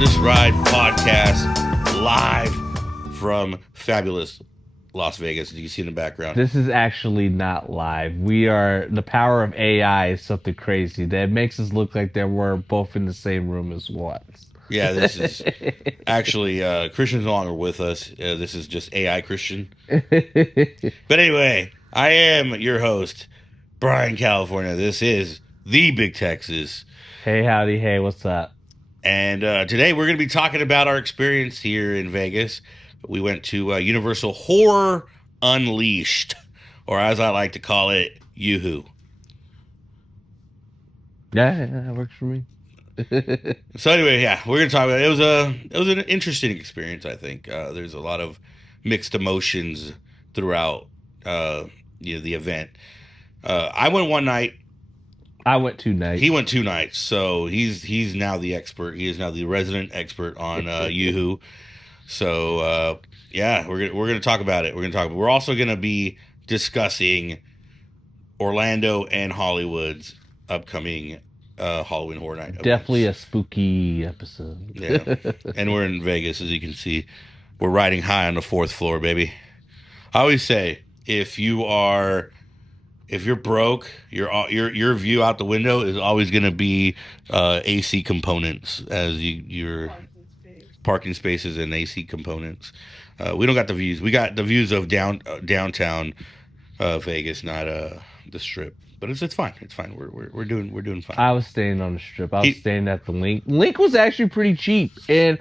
Wildest Ride podcast live from fabulous Las Vegas. You can see in the background. This is actually not live. The power of AI is something crazy that makes us look like that we're both in the same room as once. Yeah, this is actually Christian's no longer with us. This is just AI Christian. But anyway, I am your host, Brian California. This is the Big Texas. Hey, howdy, hey, what's up? And today we're going to be talking about our experience here in Vegas. We went to Universal Horror Unleashed, or as I like to call it, Yoo-Hoo. Yeah, that works for me. So anyway, yeah, we're going to talk about it. It was an interesting experience, I think. There's a lot of mixed emotions throughout the event. I went one night. I went 2 nights. He went 2 nights, so he's now the expert. He is now the resident expert on Yoo-Hoo. So yeah, we're gonna talk about it. We're also gonna be discussing Orlando and Hollywood's upcoming Halloween Horror Night events. Definitely a spooky episode. Yeah, and we're in Vegas, as you can see. We're riding high on the 4th floor, baby. I always say if you're broke, your view out the window is always going to be AC components as your parking spaces and AC components. We don't got the views. We got the views of downtown Vegas, not the Strip. But it's fine. It's fine. We're doing fine. I was staying on the Strip. I was staying at the Link. Link was actually pretty cheap, and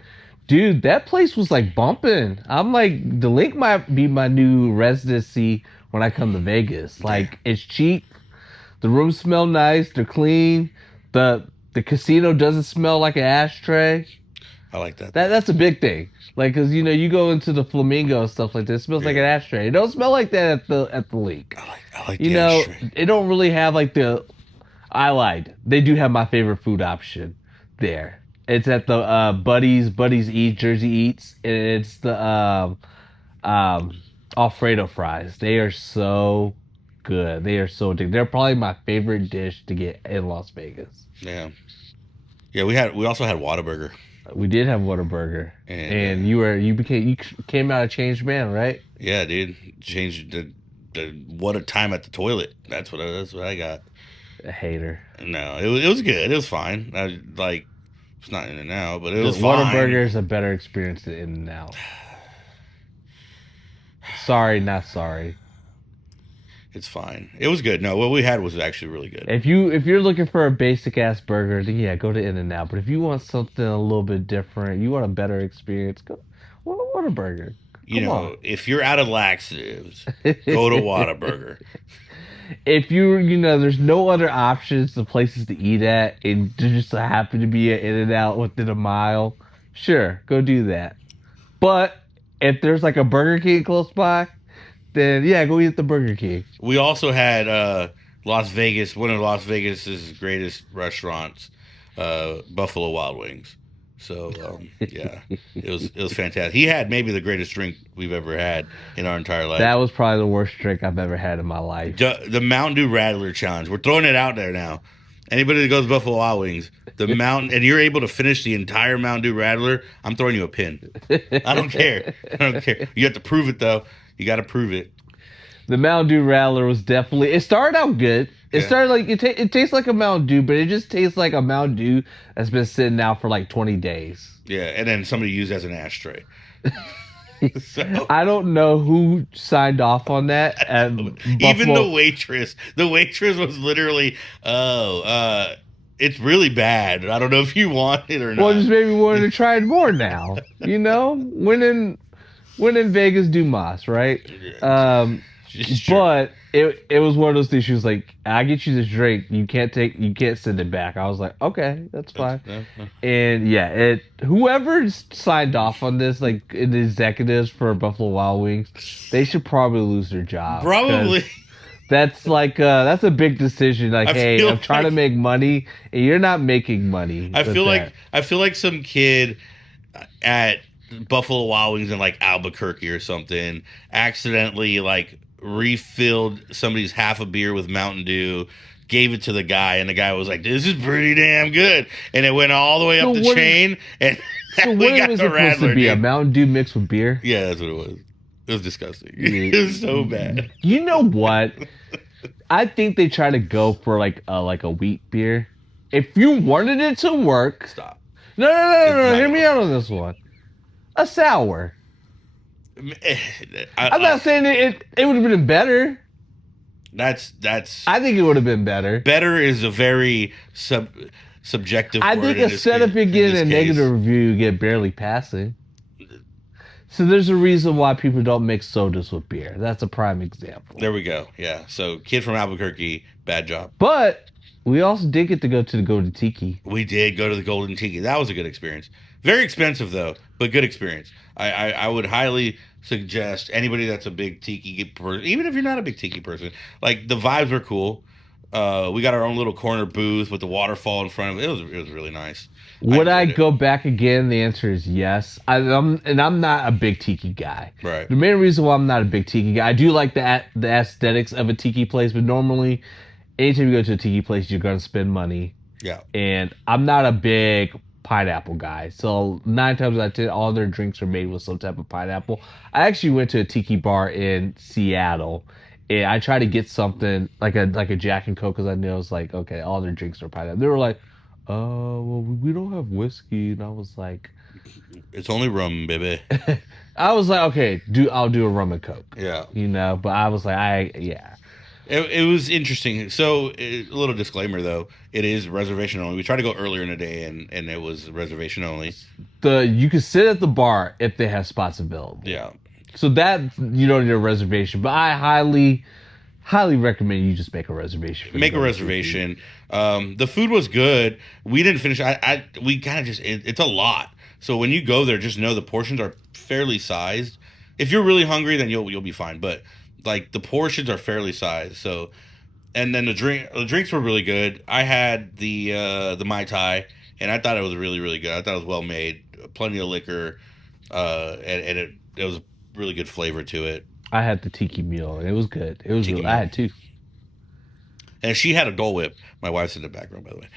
dude, that place was like bumping. I'm like, the Link might be my new residency when I come to Vegas. Like, it's cheap. The rooms smell nice. They're clean. The casino doesn't smell like an ashtray. I like that. That's a big thing. Like, cause you go into the Flamingo and stuff like that. It smells like an ashtray. It don't smell like that at the Link. I like the ashtray. It don't really have like I lied. They do have my favorite food option there. It's at the Buddy's Eat, Jersey Eats, and it's the Alfredo fries. They are so good. They are so addictive. They're probably my favorite dish to get in Las Vegas. Yeah. Yeah, we also had Whataburger. We did have Whataburger. And you came out a changed man, right? Yeah, dude. Changed the what a time at the toilet. That's what I got. A hater. No, it was good. It was fine. It's not In and Out, but it was fine. Whataburger is a better experience than In and Out. Sorry, not sorry. It's fine. It was good. No, what we had was actually really good. If you're looking for a basic ass burger, then yeah, go to In and Out. But if you want something a little bit different, you want a better experience, go Whataburger. If you're out of laxatives, go to Whataburger. If there's no other options of places to eat at, and there just happen to be an In and Out within a mile, sure, go do that. But if there's like a Burger King close by, then yeah, go eat at the Burger King. We also had Las Vegas, one of Las Vegas's greatest restaurants, Buffalo Wild Wings. So yeah, it was fantastic. He had maybe the greatest drink we've ever had in our entire life. That was probably the worst drink I've ever had in my life. The Mountain Dew Rattler Challenge. We're throwing it out there now. Anybody that goes to Buffalo Wild Wings, and you're able to finish the entire Mountain Dew Rattler, I'm throwing you a pin. I don't care. You have to prove it though. You got to prove it. The Mountain Dew Rattler was definitely. It started out good. It started like it tastes like a Mountain Dew, but it just tastes like a Mountain Dew that's been sitting out for like 20 days. Yeah, and then somebody used it as an ashtray. So. I don't know who signed off on that. Even the waitress. The waitress was literally, it's really bad. I don't know if you want it or not. Well, just maybe wanted to try it more now. When in Vegas, do mas, right? But it was one of those things. She was like, "I get you this drink. You can't send it back." I was like, "Okay, that's fine." And yeah, whoever signed off on this, like the executives for Buffalo Wild Wings, they should probably lose their job. Probably. That's that's a big decision. Like, hey, I'm trying to make money, and you're not making money. I feel like some kid at Buffalo Wild Wings in like Albuquerque or something accidentally like refilled somebody's half a beer with Mountain Dew, gave it to the guy, and the guy was like, "This is pretty damn good," and it went all the way up the chain, and so we what got was the it supposed to be? Dude. A Mountain Dew mixed with beer? Yeah, that's what it was. It was disgusting. It was so bad. You know what? I think they try to go for like a wheat beer. If you wanted it to work, Stop. No. Hear me out on this one. A sour. I'm not saying it would have been better. That's. I think it would have been better. Better is a very subjective. I think instead of it getting a negative review, you get barely passing. So there's a reason why people don't mix sodas with beer. That's a prime example. There we go. Yeah. So kid from Albuquerque, bad job. But we also did get to go to the Golden Tiki. We did go to the Golden Tiki. That was a good experience. Very expensive though, but good experience. I would highly suggest anybody that's a big tiki person, even if you're not a big tiki person, like the vibes were cool. We got our own little corner booth with the waterfall in front of it. It was really nice. Would I go back again? The answer is yes. I'm not a big tiki guy. Right. The main reason why I'm not a big tiki guy, I do like the aesthetics of a tiki place, but normally, anytime you go to a tiki place, you're gonna spend money. Yeah. And I'm not a big pineapple guy, so 9 times out of 10, all their drinks are made with some type of pineapple. I actually went to a tiki bar in Seattle. And I tried to get something like a Jack and Coke because I knew I was like, okay, all their drinks are pineapple. They were like, well, we don't have whiskey, and I was like, it's only rum, baby. I was like, okay, I'll do a rum and Coke. Yeah, but I was like, It was interesting. So, a little disclaimer though, it is reservation only. We tried to go earlier in the day, and it was reservation only. You can sit at the bar if they have spots available. Yeah. So that you don't need a reservation, but I highly recommend you just make a reservation. Make a reservation. The food was good. We didn't finish. We kind of just it's a lot. So when you go there, just know the portions are fairly sized. If you're really hungry, then you'll be fine. But like the portions are fairly sized. So, and then the drinks were really good. I had the Mai Tai, and I thought it was really, really good. I thought it was well made. Plenty of liquor, and it was really good flavor to it. I had the tiki meal and it was good. It was really, I had 2. And she had a Dole Whip. My wife's in the background, by the way.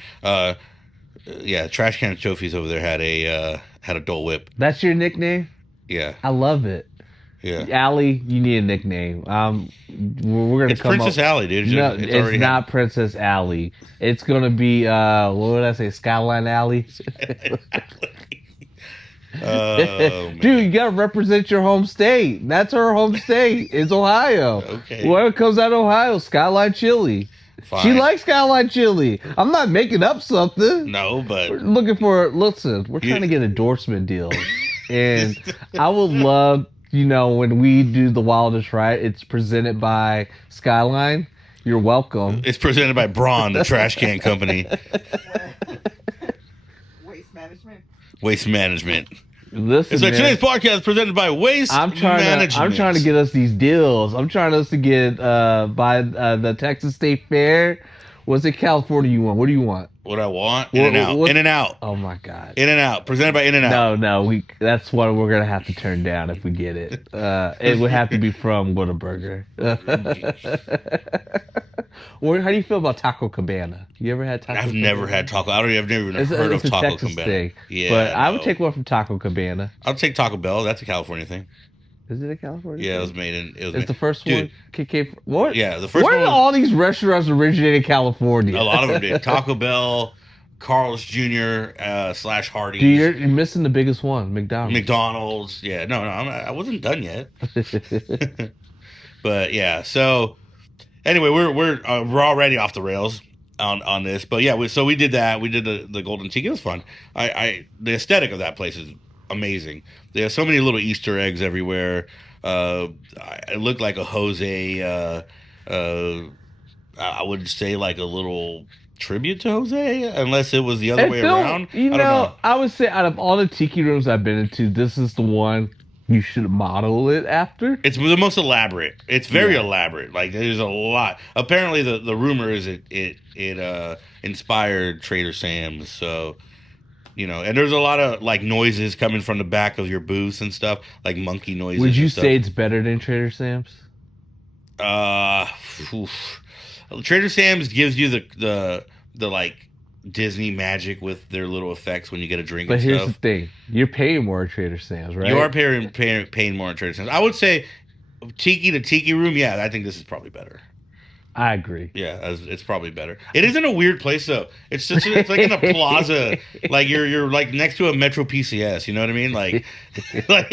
Yeah, Trash Can Trophies over there had a Dole Whip. That's your nickname? Yeah. I love it. Yeah. Allie, you need a nickname. We're gonna it's come Princess up. Allie, dude. No, it's not Princess Allie. It's gonna be what would I say? Skyline Alley. Dude, you gotta represent your home state. That's her home state. It's Ohio. Okay. Whoever comes out of Ohio, Skyline Chili. Fine. She likes Skyline Chili. I'm not making up something. No, but we're looking for. Listen, we're trying to get endorsement deals, and I would love, when we do the Wildest Ride, it's presented by Skyline. You're welcome. It's presented by Braun, the trash can company. Waste Management. Listen, it's like today's podcast is presented by Waste Management. I'm trying to get us these deals. I'm trying us to get by the Texas State Fair. What's it, California you want? What do you want? What I want? In-N-Out. Oh my God. In-N-Out. Presented by In-N-Out. No. That's what we're gonna have to turn down if we get it. It would have to be from Whataburger. Or how do you feel about Taco Cabana? You ever had Taco? I've never had Taco. I've never even heard of Taco Cabana. Thing. Yeah, but I would take one from Taco Cabana. I'll take Taco Bell. That's a California thing. Is it a California? Yeah, thing? it was made in. It's the first one. What? Yeah, the first one. Where did all these restaurants originate in California? A lot of them did. Taco Bell, Carl's Jr. / Hardee's. Dude, you're missing the biggest one, McDonald's. McDonald's. Yeah, no, I wasn't done yet. But yeah, so anyway, we're already off the rails on this, but yeah, so we did that. We did the Golden Tiki. It was fun. The aesthetic of that place is amazing. They have so many little Easter eggs everywhere. It looked like a Jose. I would say like a little tribute to Jose, unless it was the other way around. I don't know. I would say out of all the tiki rooms I've been into, this is the one you should model it after. It's the most elaborate. It's very elaborate. Like there's a lot. Apparently, the rumor is it inspired Trader Sam's. So. And there's a lot of like noises coming from the back of your booths and stuff, like monkey noises. Would you say it's better than Trader Sam's? Trader Sam's gives you the like Disney magic with their little effects when you get a drink But and here's the stuff. thing: you're paying more at Trader Sam's, You are right? paying more in Trader Sam's. I would say Tiki to Tiki Room. Yeah, I think this is probably better. I agree. Yeah, it's probably better. It is in a weird place though. It's like in a plaza, like you're like next to a Metro PCS. You know what I mean? Like like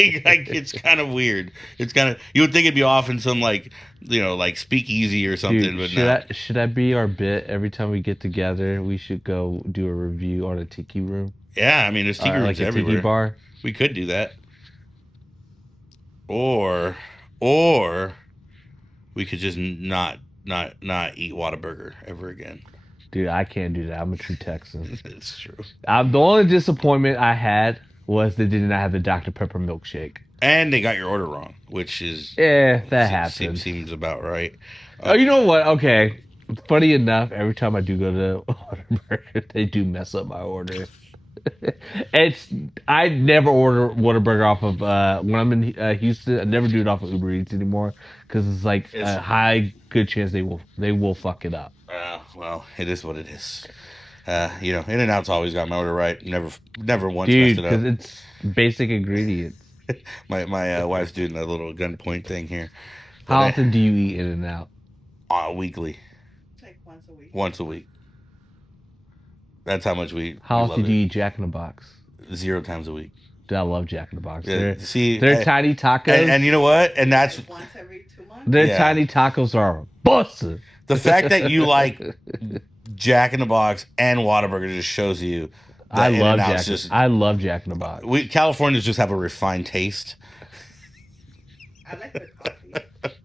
it's kind of weird. It's kind of you would think it'd be off in some like like speakeasy or something, Dude, but no. should I be our bit every time we get together? We should go do a review on a tiki room Yeah, I mean there's tiki or rooms like a tiki everywhere. bar. We could do that, or or we could just not eat Whataburger ever again. Dude, I can't do that. I'm a true Texan. It's true. The only disappointment I had was they did not have the Dr. Pepper milkshake. And they got your order wrong, which is Yeah, that happens. seems about right. Oh, you know what? Okay. Funny enough, every time I do go to Whataburger, they do mess up my order. I never order Whataburger off of when I'm in Houston. I never do it off of Uber Eats anymore because it's like It's- a high good chance they will fuck it up. Well, it is what it is. In-N-Out's always got my order right. Never once Dude, messed it because up. it's basic ingredients. My wife's doing a little gunpoint thing here. How often do you eat In-N-Out? Weekly, Like once a week. once a week. That's how much we. How we often love do you eat Jack in the Box? 0 times a week. Dude, I love Jack in the Box. Yeah, see, They're tiny tacos. And you know what? And that's Like once every 2 months. Their Yeah. tiny tacos are busted. the fact that you like Jack in the Box and Whataburger just shows you. That I love In-N-Out's Jack. Just, I love Jack in the Box. we Californians just have a refined taste. I like the coffee.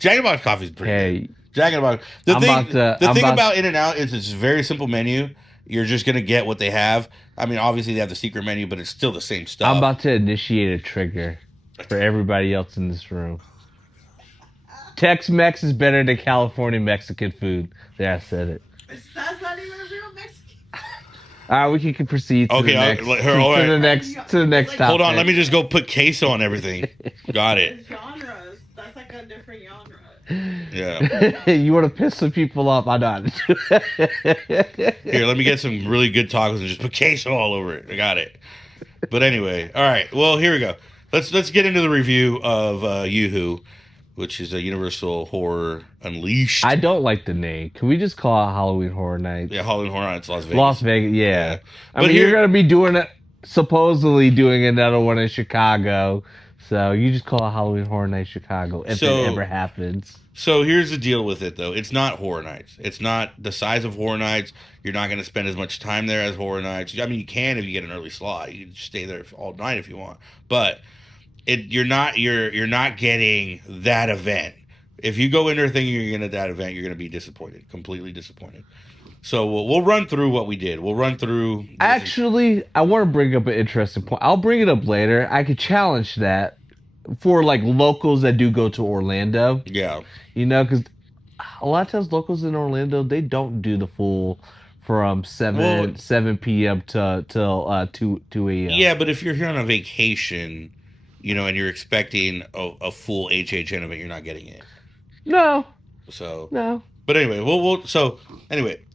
Jack in the Box coffee is pretty good. Hey, Jack in the Box. The I'm thing, about to- the I'm thing about- about In-N-Out is it's a very simple menu. You're just gonna get what they have. I mean, obviously they have the secret menu, but it's still the same stuff. I'm about to initiate a trigger for everybody else in this room. Tex-Mex is better than California Mexican food. There, I said it. That's not even a real Mexican. All right, we can proceed to Okay, the I'll- next, let to, her- all right. the next, to the next topic. Hold on, let me just go put queso on everything. Got it. The genres. That's like a different genre. Yeah. You want to piss some people off? I know how to do it. Here, let me get some really good tacos and just put queso all over it. I got it. But anyway, all right. Well, here we go. Let's get into the review of Yoo-Hoo, which is a Universal Horror Unleashed. I don't like the name. Can we just call it Halloween Horror Nights? Yeah, Halloween Horror Nights, Las Vegas. Las Vegas, yeah. Yeah. I But mean, here- you're gonna be doing it, supposedly doing another one in Chicago, so you just call it Halloween Horror Nights Chicago if So- it ever happens. So here's the deal with it, though. It's not Horror Nights. It's not the size of Horror Nights. You're not going to spend as much time there as Horror Nights. I mean, you can if you get an early slot. You can stay there all night if you want. But you're not getting that event. If you go in there thinking you're going to that event, you're going to be disappointed, completely disappointed. So we'll run through what we did. We'll run through. Actually, I want to bring up an interesting point. I'll bring it up later. I could challenge that for like locals that do go to Orlando. Yeah. You know, because a lot of times locals in Orlando, they don't do the full from 7 p.m. to till 2 a.m. Yeah, but if you're here on a vacation, and you're expecting a full HHN event, you're not getting it. No, So. no. But anyway,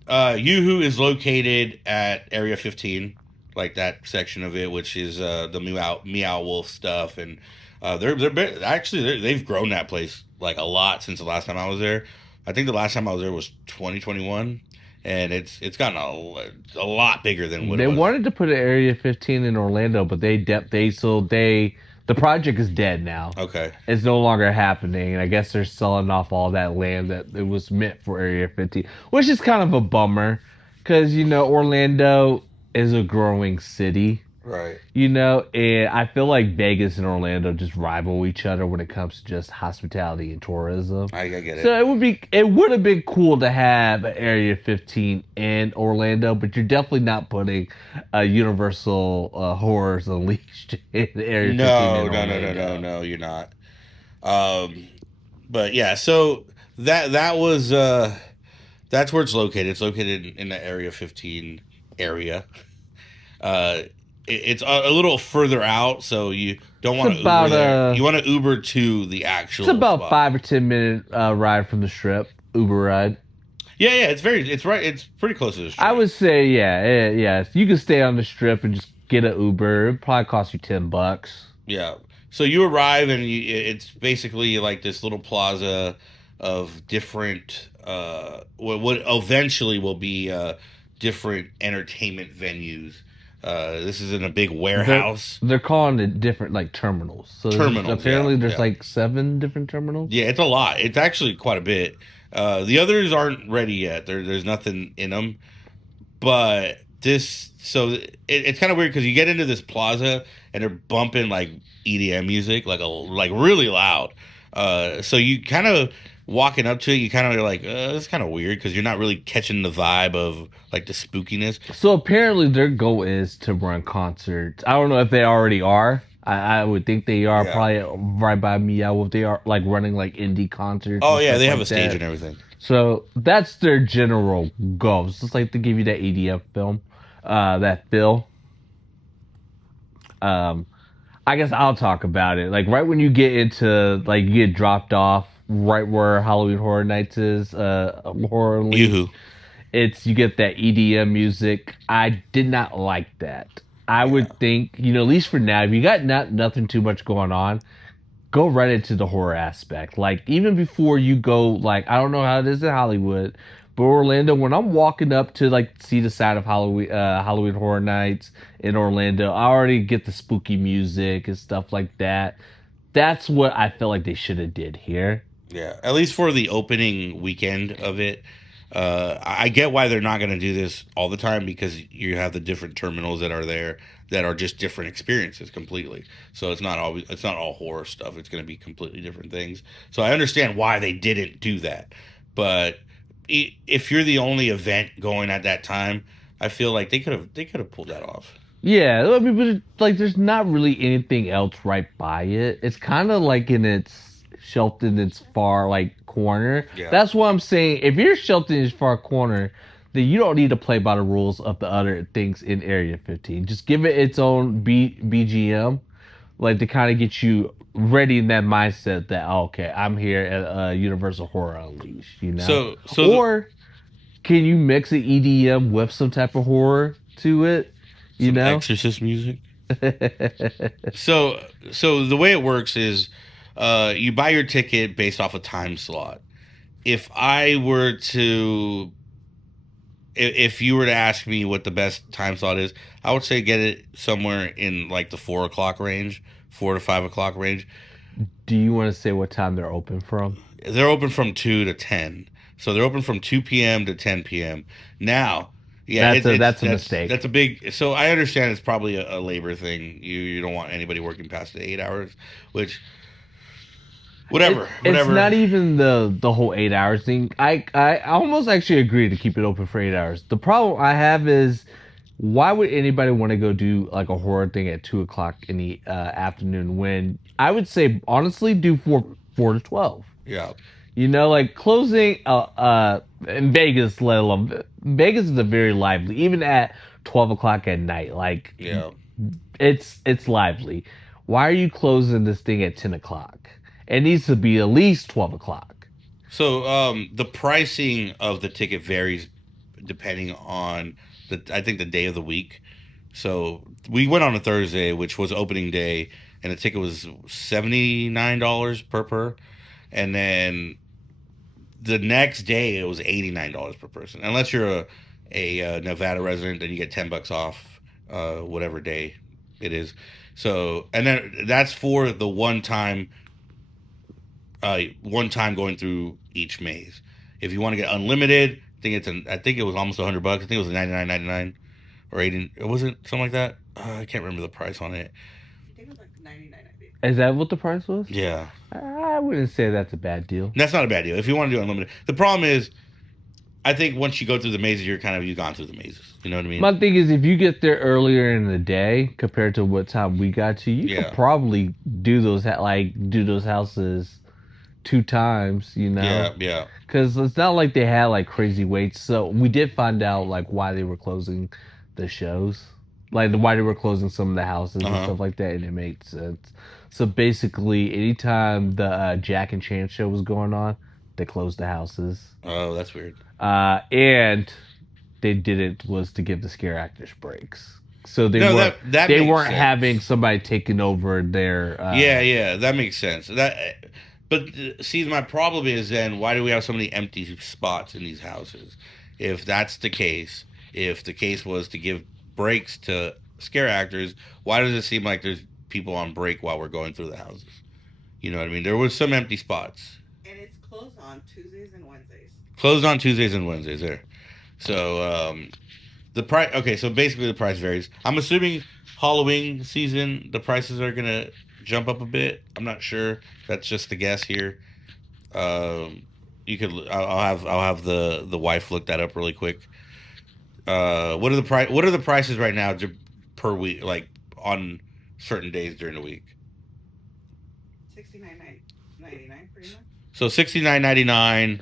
Yoo-Hoo is located at Area 15, like that section of it, which is the Meow Wolf stuff, and they've grown that place like a lot since the last time I was there. I think the last time I was there was 2021, and it's gotten a lot bigger than what They it was. wanted to put an Area 15 in Orlando, but the project is dead now. Okay. It's no longer happening, and I guess they're selling off all that land that it was meant for Area 15, which is kind of a bummer, because Orlando is a growing city. Right. And I feel like Vegas and Orlando just rival each other when it comes to just hospitality and tourism. I get it. So it would have been cool to have an Area 15 in Orlando, but you're definitely not putting Universal Horrors Unleashed in Area 15 No, in Orlando. no, you're not. But yeah, so that was that's where it's located. It's located in the Area 15 area. It's a little further out, so you don't want to Uber there. You want to Uber to the actual. It's about spot. 5 or 10 minute ride from the Strip. Uber ride. Yeah, it's right. It's pretty close to the I strip. would say, yeah. You can stay on the strip and just get an Uber. It probably cost you $10. Yeah. So you arrive and it's basically like this little plaza of different what eventually will be different entertainment venues. This is in a big They're warehouse they're calling it different like terminals. So terminals. Yeah, apparently there's yeah, like 7 different terminals. yeah. It's a lot. It's actually quite a bit. The others aren't ready yet. There's nothing in them. But this, so it's kind of weird because you get into this plaza and they're bumping like EDM music, like really loud. So you kind of walking up to it, you kind of are like, it's kind of weird because you're not really catching the vibe of like the spookiness. So apparently their goal is to run concerts. I don't know if they already are. I would think they are Yeah. probably right by Meow if they are like running like indie concerts Oh and yeah, stuff they have like a stage that. and everything. So that's their general goal. It's just like to give you that EDF film, that feel. Um, I guess I'll talk about it. Like right when you get into like you get dropped off right where Halloween Horror Nights is, Horror Unleashed. Yoo-hoo. It's you get that EDM music. I did not like that. I Yeah. would think, at least for now, if you got nothing too much going on, go right into the horror aspect. Like even before you go, like I don't know how it is in Hollywood, but Orlando, when I'm walking up to like see the side of Halloween Horror Nights in Orlando, I already get the spooky music and stuff like that. That's what I feel like they should have did here. Yeah, at least for the opening weekend of it. I get why they're not going to do this all the time because you have the different terminals that are there that are just different experiences completely. So it's not all horror stuff. It's going to be completely different things. So I understand why they didn't do that. But if you're the only event going at that time, I feel like they could have pulled that off. Yeah, I mean, but like, there's not really anything else right by it. It's kind of like in its shelved in its far like corner. Yeah. That's what I'm saying. If you're shelved in its far corner, then you don't need to play by the rules of the other things in Area 15. Just give it its own BGM, like to kind of get you ready in that mindset that okay, I'm here at Universal Horror Unleashed. So Or can you mix an EDM with some type of horror to it? You some know. Exorcist music. So the way it works is you buy your ticket based off a time slot. If I were to if you were to ask me what the best time slot is, I would say get it somewhere in like the 4 o'clock range, 4 to 5 o'clock range. Do you want to say what time they're open from? They're open from 2 to 10, so they're open from 2 p.m. to 10 p.m. Now, yeah, That's a mistake. that's a big. So I understand it's probably a labor thing. You don't want anybody working past the 8 hours, which whatever. It's not even the whole 8 hours thing. I almost actually agree to keep it open for 8 hours. The problem I have is why would anybody want to go do like a horror thing at 2 o'clock in the afternoon when I would say honestly do 4 to 12. Yeah. Like closing in Vegas, let alone Vegas is a very lively, even at 12 o'clock at night. Like Yeah. it's lively. Why are you closing this thing at 10 o'clock? It needs to be at least 12 o'clock. So the pricing of the ticket varies depending on I think the day of the week. So we went on a Thursday, which was opening day, and the ticket was $79 per, and then the next day it was $89 per person. Unless you're a Nevada resident, then you get $10 off whatever day it is. So and then that's for the one time going through each maze. If you want to get unlimited, I think it was almost $100. I think it was 99.99 or 80. It wasn't something like that. I can't remember the price on it. I think it was like 99. I think. Is that what the price was? Yeah, I wouldn't say that's a bad deal. that's not a bad deal if you want to do unlimited. The problem is, I think once you go through the mazes, you've gone through the mazes. You know what I mean? My thing is, if you get there earlier in the day compared to what time we got to, you Yeah. could probably do those houses 2 times. Yeah. Because it's not like they had like crazy waits. So we did find out like why they were closing the shows, like why they were closing some of the houses and Uh-huh. stuff like that, and it made sense. So basically, anytime the Jack and Chance show was going on, They closed the houses. Oh, that's weird. And they did it was to give the scare actors breaks. So No, that they makes weren't sense. having somebody taking over their. Yeah, that makes sense. But see, my problem is then why do we have so many empty spots in these houses? If that's the case, if the case was to give breaks to scare actors, why does it seem like there's people on break while we're going through the houses? You know what I mean? There was some empty spots. And it's closed on Tuesdays and Wednesdays. Closed on Tuesdays and Wednesdays there. So the price. Okay, so basically the price varies. I'm assuming Halloween season the prices are gonna jump up a bit. I'm not sure. That's just a guess here. You could. I'll have the wife look that up really quick. What are the price? What are the prices right now per week? Like on certain days during the week. $69.99 pretty much. So $69.99.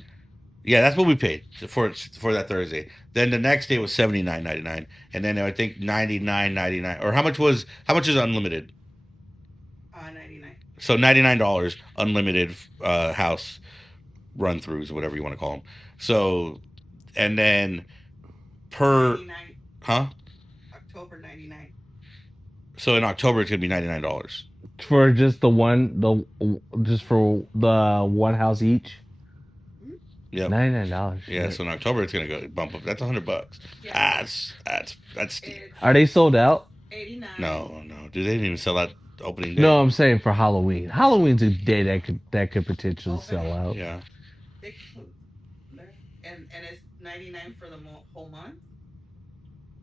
Yeah, that's what we paid for that Thursday. Then the next day was $79.99, and then I think $99.99. Or how much is unlimited? 99. So $99 unlimited house run throughs, whatever you want to call them. So, and then per 99. huh? October 99. So in October it's gonna be $99. For just for the one house each. Yeah, $99. Yeah, so in October it's gonna go bump up. That's $100. Yeah. That's steep. Are they sold out? 89. No. Dude, they didn't even sell that opening day. No, I'm saying for Halloween. Halloween's a day that could potentially sell out. Yeah. And it's 99 for the whole month,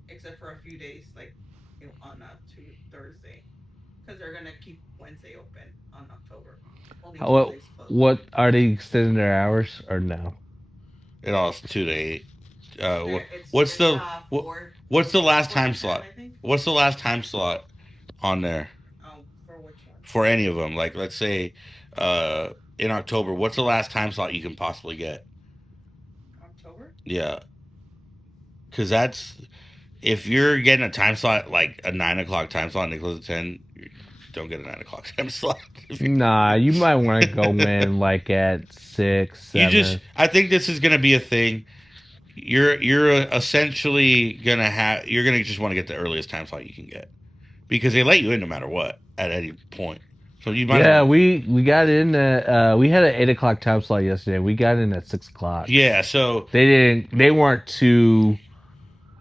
except for a few days, like on to Thursday, because they're gonna keep Wednesday open on October. Only Tuesdays closed. What are they extending their hours or no? It all is 2 to 8. What's the last time slot? What's the last time slot on there? For which one? For any of them, like let's say, in October, what's the last time slot you can possibly get? October? Yeah, because that's if you're getting a time slot like a 9 o'clock time slot and they close at 10, you don't get a 9 o'clock time slot. Nah, you might want to go in like at 6, 7. I think this is gonna be a thing. You're essentially you're gonna just want to get the earliest time slot you can get because they let you in no matter what at any point. So you might. Yeah, we got in at we had an 8 o'clock time slot yesterday. We got in at 6 o'clock. Yeah, so they weren't too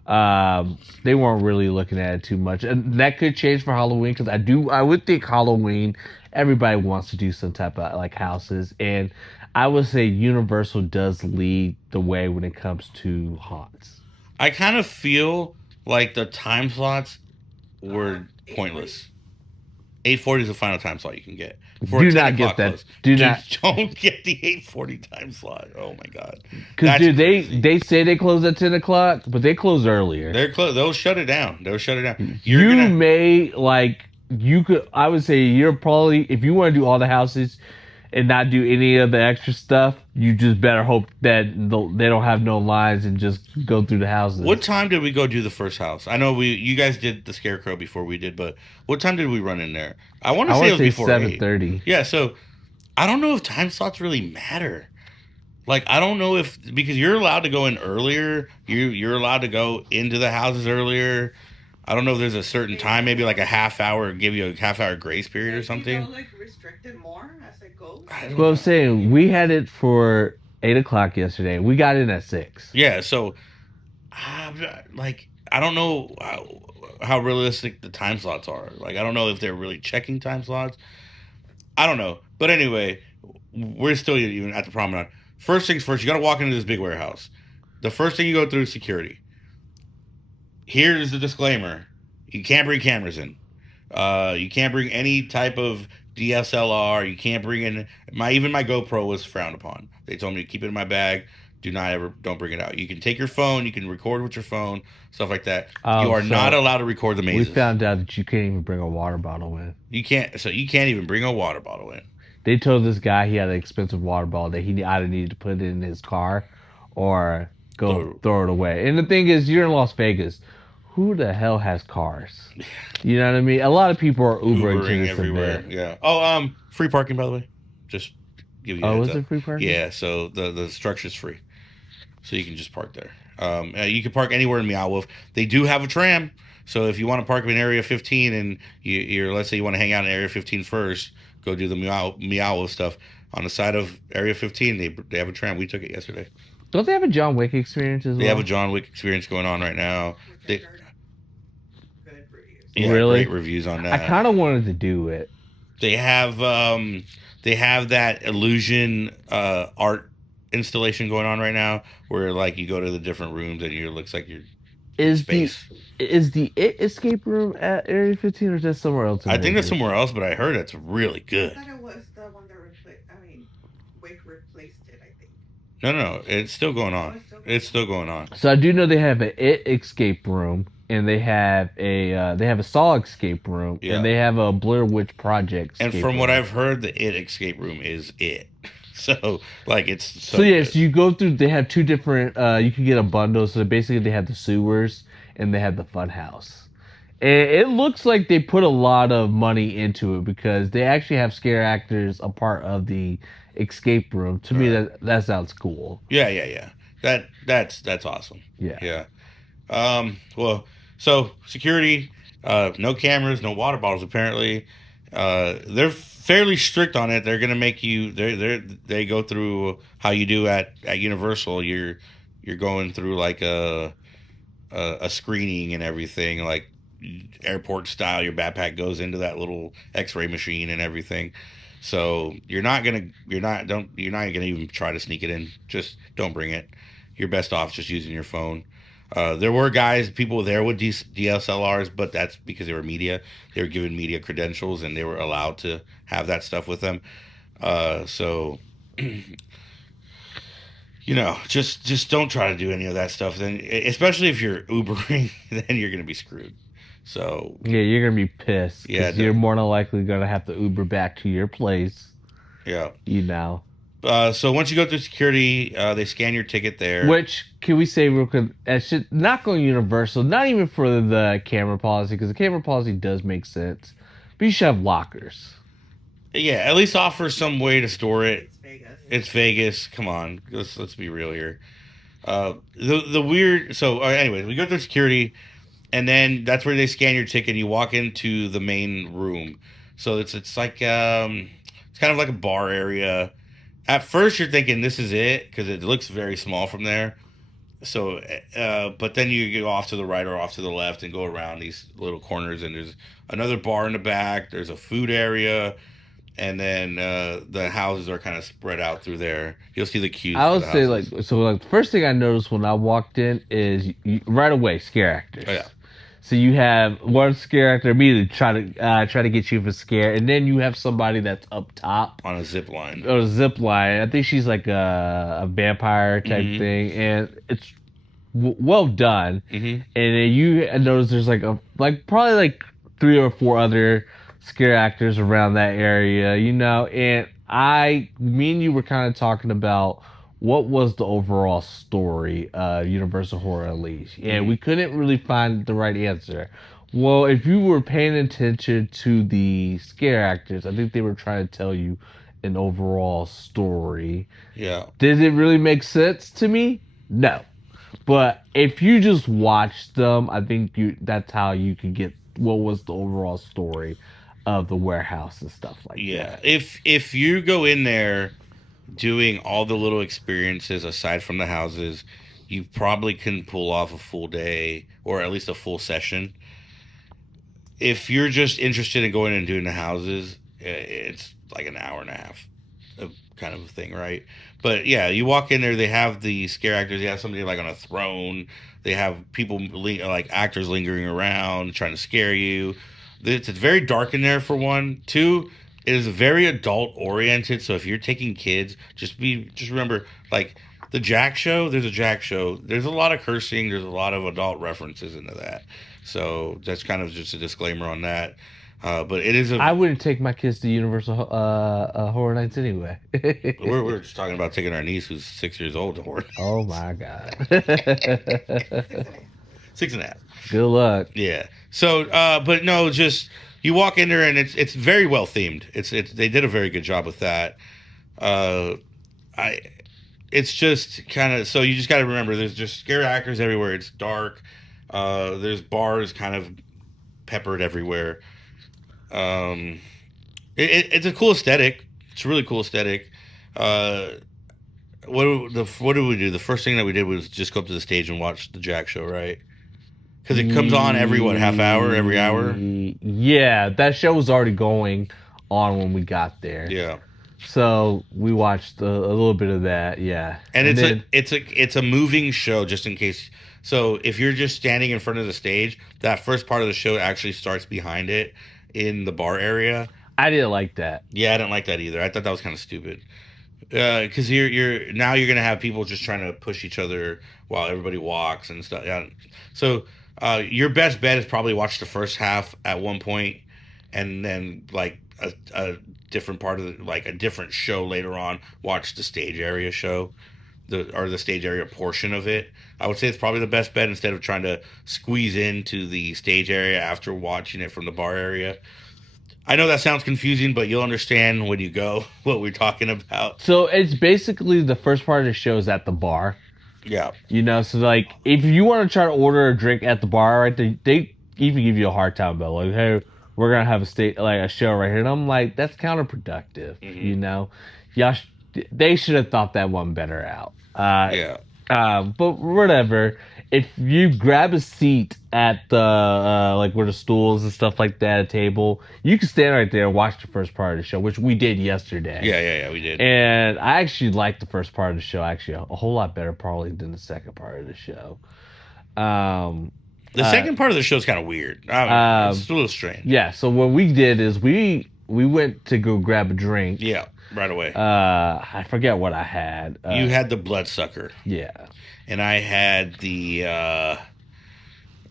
they weren't really looking at it too much, and that could change for Halloween because I would think Halloween everybody wants to do some type of like houses, and I would say Universal does lead the way when it comes to haunts. I kind of feel like the time slots were pointless. 8:40 is the final time slot you can get. Do not get that. Don't get the 8:40 time slot. Oh my god! Because dude, they say they close at 10 o'clock, but they close earlier. They're close. They'll shut it down. I would say you're probably, if you want to do all the houses and not do any of the extra stuff, you just better hope that they don't have no lines and just go through the houses. What time did we go do the first house? I know you guys did the Scarecrow before we did, but what time did we run in there? I want to say it was before 7:30. Yeah, so I don't know if time slots really matter. Like I don't know because you're allowed to go in earlier. You're allowed to go into the houses earlier. I don't know if there's a certain time, maybe like a half hour, give you a half hour grace period or something. You like restricted more as it goes. Well, I'm saying we had it for 8 o'clock yesterday. We got in at 6. Yeah, so like I don't know how realistic the time slots are. Like I don't know if they're really checking time slots. I don't know, but anyway, we're still even at the promenade. First things first, you got to walk into this big warehouse. The first thing you go through is security. Here's the disclaimer: you can't bring cameras in. You can't bring any type of DSLR. You can't bring in even my GoPro was frowned upon. They told me to keep it in my bag. Don't bring it out. You can take your phone. You can record with your phone, stuff like that. You are not allowed to record the mazes. We found out that you can't even bring a water bottle in. You can't. So you can't even bring a water bottle in. They told this guy he had an expensive water bottle that he either needed to put it in his car or throw it away. And the thing is, you're in Las Vegas. Who the hell has cars? You know what I mean? A lot of people are Ubering to this everywhere. event. Yeah. Oh, free parking, by the way. Just give you a Oh, heads is up. it free parking? Yeah, so the structure's free, so you can just park there. You can park anywhere in Meow Wolf. They do have a tram, so if you want to park in Area 15 and you're let's say you want to hang out in Area 15 first, go do the Meow Wolf stuff on the side of Area 15. They have a tram. We took it yesterday. Don't they have a John Wick experience as They well? have a John Wick experience going on right now. Which I They, heard good reviews. yeah, Really? great reviews on I that. kind of wanted to do it. They have that illusion art installation going on right now, where like you go to the different rooms and it looks like you're in space. Is the It escape room at Area 15 or is that somewhere else? I think that's somewhere else, but I heard it's really I good. thought it was the one that replaced. I mean, Wake replaced it. I think. No, it's still going Oh, on. It's still going on. So I do know they have an It escape room, and they have a Saw escape room, Yeah. and they have a Blair Witch Project. And escape from what room. I've heard, the It escape room is it. So like it's So yes, good. you go through. They have two different. You can get a bundle. So basically, they have the sewers and they have the fun house. And it looks like they put a lot of money into it because they actually have scare actors a part of the escape room. To me, Right. that sounds cool. Yeah. That's awesome. Yeah. Yeah. Well, so security, no cameras, no water bottles. Apparently, they're fairly strict on it. They're gonna make you. They go through how you do at Universal. You're going through like a screening and everything, like airport style. Your backpack goes into that little X-ray machine and everything. So you're not gonna even try to sneak it in. Just don't bring it. You're best off just using your phone. There were people there with DSLRs, but that's because they were media. They were given media credentials and they were allowed to have that stuff with them. So, just don't try to do any of that stuff. Then, especially if you're Ubering, then you're gonna be screwed. So Yeah, you're gonna be pissed. Yeah, You're more than likely gonna have to Uber back to your place. yeah. You know. So once you go through security, they scan your ticket there. Which can we say real quick? That should not go universal. Not even for the camera policy, because the camera policy does make sense. But you should have lockers. Yeah, at least offer some way to store it. It's Vegas. It's Vegas. Come on, let's be real here. The weird. So anyways, we go through security, and then that's where they scan your ticket. And you walk into the main room. So it's like it's kind of like a bar area. At first, you're thinking this is it because it looks very small from there. So, but then you go off to the right or off to the left and go around these little corners, and there's another bar in the back. There's a food area, and then the houses are kind of spread out through there. You'll see the queues. I for would the say houses. the first thing I noticed when I walked in is right away scare actors. Oh, yeah. So you have one scare actor immediately try to get you for scare, and then you have somebody that's up top On a zip line. on a zip line. I think she's like a vampire type Mhm. thing, and it's well done. Mm-hmm. And then you notice there's probably like 3 or 4 other scare actors around that area, and me and you were kind of talking about what was the overall story of Universal Horror Unleashed, and we couldn't really find the right answer. Well, if you were paying attention to the scare actors, I think they were trying to tell you an overall story. Yeah. Does it really make sense to me? No. But if you just watch them, I think that's how you can get what was the overall story of the warehouse and stuff like Yeah. that. If you go in there doing all the little experiences aside from the houses, you probably can pull off a full day or at least a full session. If you're just interested in going and doing the houses, it's like an hour and a half of kind of a thing, right? But yeah, you walk in there, they have the scare actors, they have somebody like on a throne, they have people like actors lingering around trying to scare you. It's very dark in there for one. 2, it is very adult oriented. So if you're taking kids, just remember, like the Jack Show. There's a Jack Show. There's a lot of cursing. There's a lot of adult references into that. So that's kind of just a disclaimer on that. But it is I wouldn't take my kids to Universal Horror Nights anyway. we're just talking about taking our niece who's 6 years old to horror. Oh my god. 6.5. Good luck. Yeah. So, but no, just you walk in there and it's very well themed. They did a very good job with that. Uh, I it's just kind of so you just got to remember there's just scare actors everywhere. It's dark. There's bars kind of peppered everywhere. Um, it's a cool aesthetic. It's a really cool aesthetic. Uh, what did we do? The first thing that we did was just go up to the stage and watch the Jack Show, right? Because it comes on every what half hour, every hour. Yeah, that show was already going on when we got there. Yeah, So we watched a little bit of that, yeah. and then it's a moving show. Just in case, so if you're just standing in front of the stage, that first part of the show actually starts behind it in the bar area. I didn't like that. Yeah, I didn't like that either. I thought that was kind of stupid. Because you're gonna have people just trying to push each other while everybody walks and stuff. Yeah. So your best bet is probably watch the first half at one point, and then like a different part of like a different show later on. Watch the stage area show, the stage area portion of it. I would say it's probably the best bet instead of trying to squeeze into the stage area after watching it from the bar area. I know that sounds confusing, but you'll understand when you go what we're talking about. So it's basically the first part of the show is at the bar. Yeah. So like if you want to try to order a drink at the bar, right, they even give you a hard time about like, hey, we're gonna have a show right here, and I'm like, that's counterproductive. Y'all, they should have thought that one better out. Yeah. But whatever. If you grab a seat at the like where the stools and stuff like that, a table, you can stand right there and watch the first part of the show, which we did yesterday. Yeah, we did. And I actually liked the first part of the show actually a whole lot better probably than the second part of the show. The second part of the show is kind of weird. It's a little strange. Yeah. So what we did is we went to go grab a drink. Yeah, right away. I forget what I had. You had the bloodsucker. Yeah. And I had the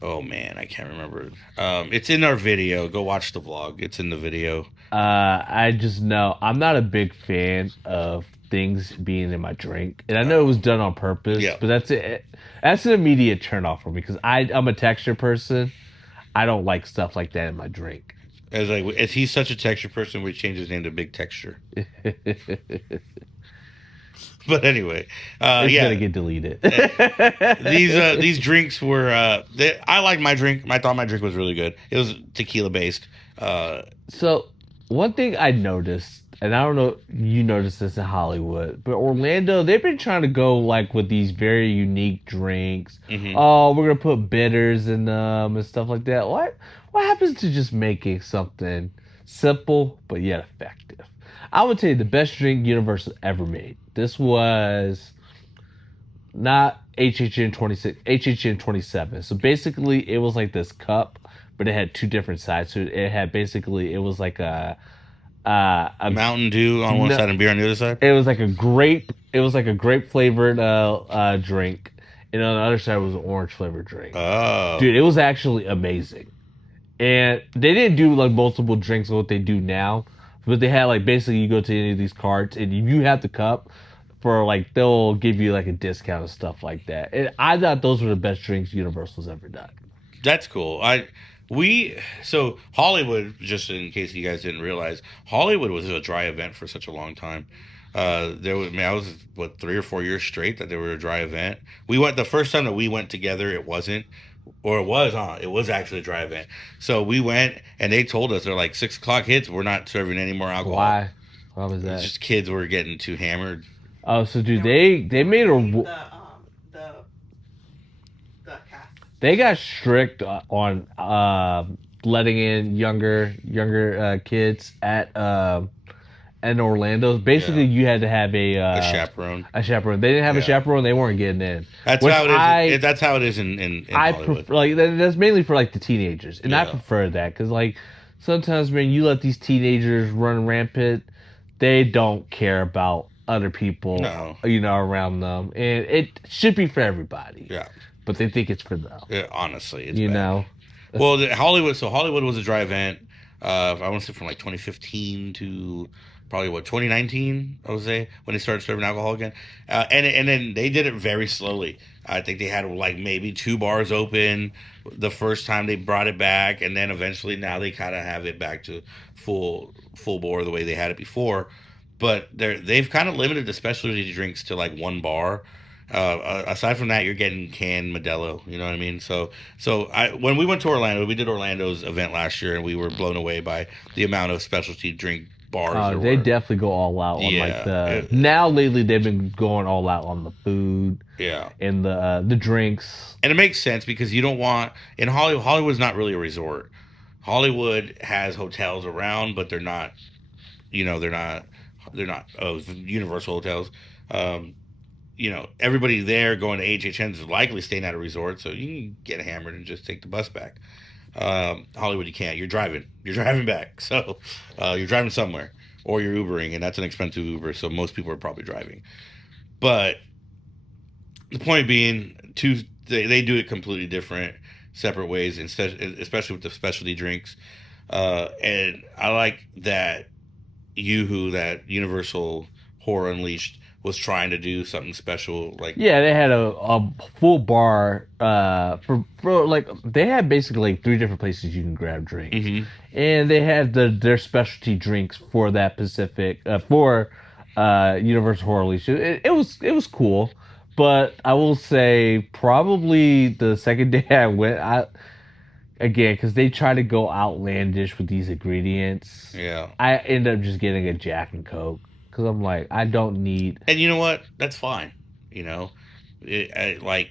oh man, I can't remember. It's in our video. Go watch the vlog. It's in the video. I just know I'm not a big fan of things being in my drink, and I know it was done on purpose. Yeah. But that's it. That's an immediate turnoff for me because I'm a texture person. I don't like stuff like that in my drink. Is he such a texture person? We changed his name to Big Texture. But anyway, it's gonna get deleted. These drinks were. I liked my drink. I thought my drink was really good. It was tequila based. So one thing I noticed, and I don't know if you noticed this in Hollywood, but Orlando, they've been trying to go like with these very unique drinks. Mm-hmm. Oh, we're gonna put bitters in them and stuff like that. What happens to just making something simple but yet effective? I would tell you the best drink Universal ever made. This was not HHN 26, HHN 27. So basically, it was like this cup, but it had two different sides. So it was like a Mountain Dew on one side and beer on the other side. It was like a grape flavored drink, and on the other side was an orange flavored drink. Oh, dude, it was actually amazing. And they didn't do like multiple drinks like what they do now. But they had like basically you go to any of these carts and you have the cup for like they'll give you like a discount and stuff like that. And I thought those were the best drinks Universal's ever done. That's cool. So Hollywood, just in case you guys didn't realize, Hollywood was a dry event for such a long time. I was 3 or 4 years straight that they were a dry event. We went the first time that we went together. It wasn't. Or it was actually a dry event. So we went and they told us they're like 6 o'clock hits. We're not serving any more alcohol. Why? Why was that? It's just kids were getting too hammered. Oh, so dude, they made the cast. They got strict on letting in younger kids at in Orlando. Basically, you had to have a chaperone. A chaperone. They didn't have a chaperone. They weren't getting in. That's how it is. That's how it is in Hollywood. Like that's mainly for like the teenagers, and I prefer that because like sometimes man, you let these teenagers run rampant, they don't care about other people, around them, and it should be for everybody. Yeah, but they think it's for them. Yeah, honestly, it's bad. Well, Hollywood was a dry event. I want to say from like 2015 to probably 2019, I would say, when they started serving alcohol again. And then they did it very slowly. I think they had like maybe 2 bars open the first time they brought it back, and then eventually now they kind of have it back to full bore the way they had it before. but they've kind of limited the specialty drinks to like one bar. Aside from that, you're getting canned Modelo. You know what I mean? When we went to Orlando, we did Orlando's event last year, and we were blown away by the amount of specialty drink bars there They were. definitely go all out on now lately they've been going all out on the food Yeah, and the drinks. and it makes sense because you don't want in Hollywood. Hollywood's not really a resort. Hollywood has hotels around, but they're not. They're not Universal hotels. Um, everybody there going to HHNs is likely staying at a resort, so you can get hammered and just take the bus back. Hollywood, you can't. You're driving. You're driving back. So you're driving somewhere, or you're Ubering, and that's an expensive Uber. So most people are probably driving. But the point being, they do it completely different, separate ways, especially with the specialty drinks. And I like that that Universal Horror Unleashed was trying to do something special. Like they had a full bar for like they had basically like 3 different places you can grab drinks, and they had their specialty drinks for that Pacific for Universal Horror Unleashed. It was cool, but I will say probably the second day I went, again, because they try to go outlandish with these ingredients. Yeah, I end up just getting a Jack and Coke because I'm like, I don't need. and you know what? That's fine. Like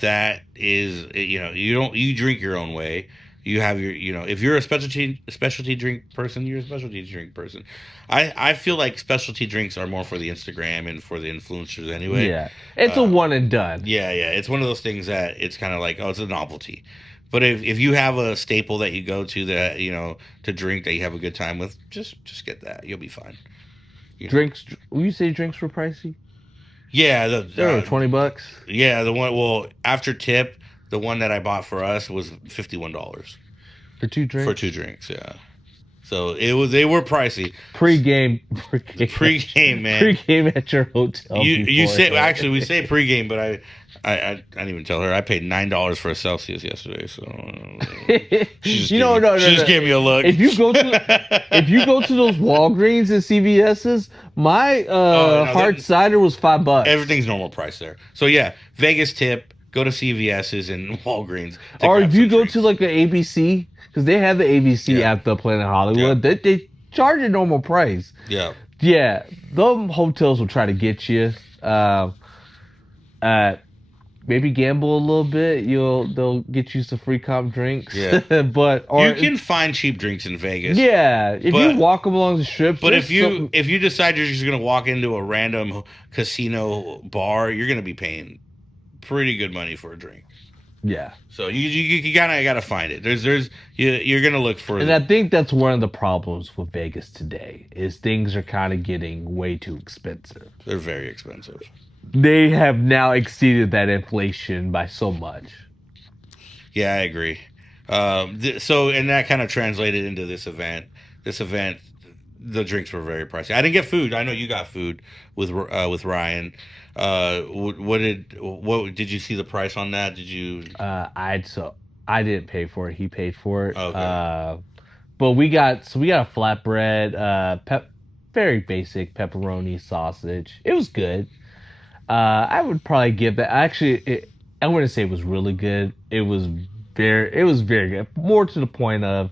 that is you drink your own way. You have your if you're a specialty drink person, you're a specialty drink person. I feel like specialty drinks are more for the Instagram and for the influencers anyway. Yeah, it's a one and done. Yeah, it's one of those things that it's kind of like, oh, it's a novelty. But if you have a staple that you go to that to drink that you have a good time with, just get that. You'll be fine. Drinks? Will you say drinks were pricey? Yeah, they were $20. Yeah, the one. Well, after tip, the one that I bought for us was $51 for 2 drinks. For 2 drinks, yeah. So they were pricey. Pre-game, man. Pre-game at your hotel. You say actually we say pre-game, but I didn't even tell her I paid $9 for a Celsius yesterday. So she just gave me a look. If you go to those Walgreens and CVS's, my hard cider was $5. Everything's normal price there. So yeah, Vegas tip. Go to CVS's and Walgreens. Or if you go to like an ABC, because they have the ABC at the Planet Hollywood, they charge a normal price. Yeah. Yeah, the hotels will try to get you. Maybe gamble a little bit. They'll get you some free comp drinks. Yeah, you can find cheap drinks in Vegas. Yeah, if you walk along the strip. But if you decide you're just gonna walk into a random casino bar, you're gonna be paying pretty good money for a drink. Yeah. So you gotta find it. You're gonna look for. And I think that's one of the problems with Vegas today is things are kind of getting way too expensive. They're very expensive. They have now exceeded that inflation by so much. Yeah, I agree. And that kind of translated into this event. This event, the drinks were very pricey. I didn't get food. I know you got food with Ryan. What did you see the price on that? Did you? I didn't pay for it. He paid for it. Okay. But we got a flatbread, very basic pepperoni sausage. It was good. I would probably give that. Actually, I wouldn't say it was really good. It was very good. More to the point of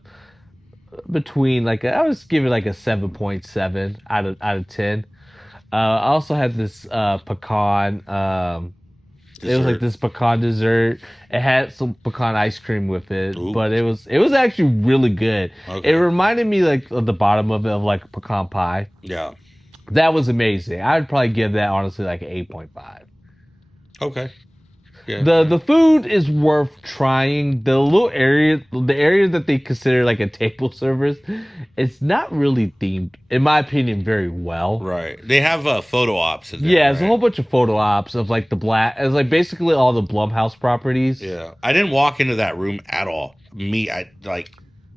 between I would give it like a 7.7 out of 10. I also had this pecan. It was like this pecan dessert. It had some pecan ice cream with it, Ooh. but it was actually really good. Okay. It reminded me of the bottom of it of like pecan pie. Yeah. That was amazing. I would probably give that honestly like an 8.5. Okay. Yeah. The food is worth trying. The area that they consider like a table service, it's not really themed, in my opinion, very well. Right. They have photo ops. There's a whole bunch of photo ops of like it's like basically all the Blumhouse properties. Yeah. I didn't walk into that room at all. I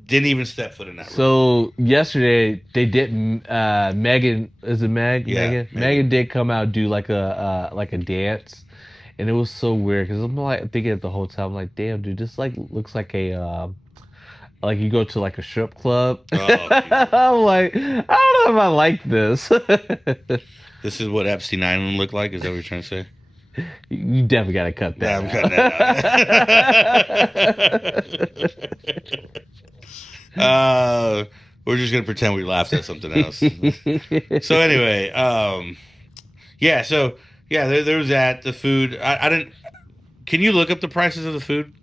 didn't even step foot in that room. So yesterday they did. Megan, is it Meg? Yeah, Megan did come out and do like a dance. And it was so weird because I'm like thinking at the hotel, I'm like, damn, dude, this like looks like a Like you go to like a strip club. Oh, Jesus. I'm like, I don't know if I like this. This is what Epstein Island looked like. Is that what you're trying to say? You definitely gotta cut Nah, that I'm out. cutting that out. We're just gonna pretend we laughed at something else. So anyway, yeah. So yeah, there was that. The food. I didn't. Can you look up the prices of the food,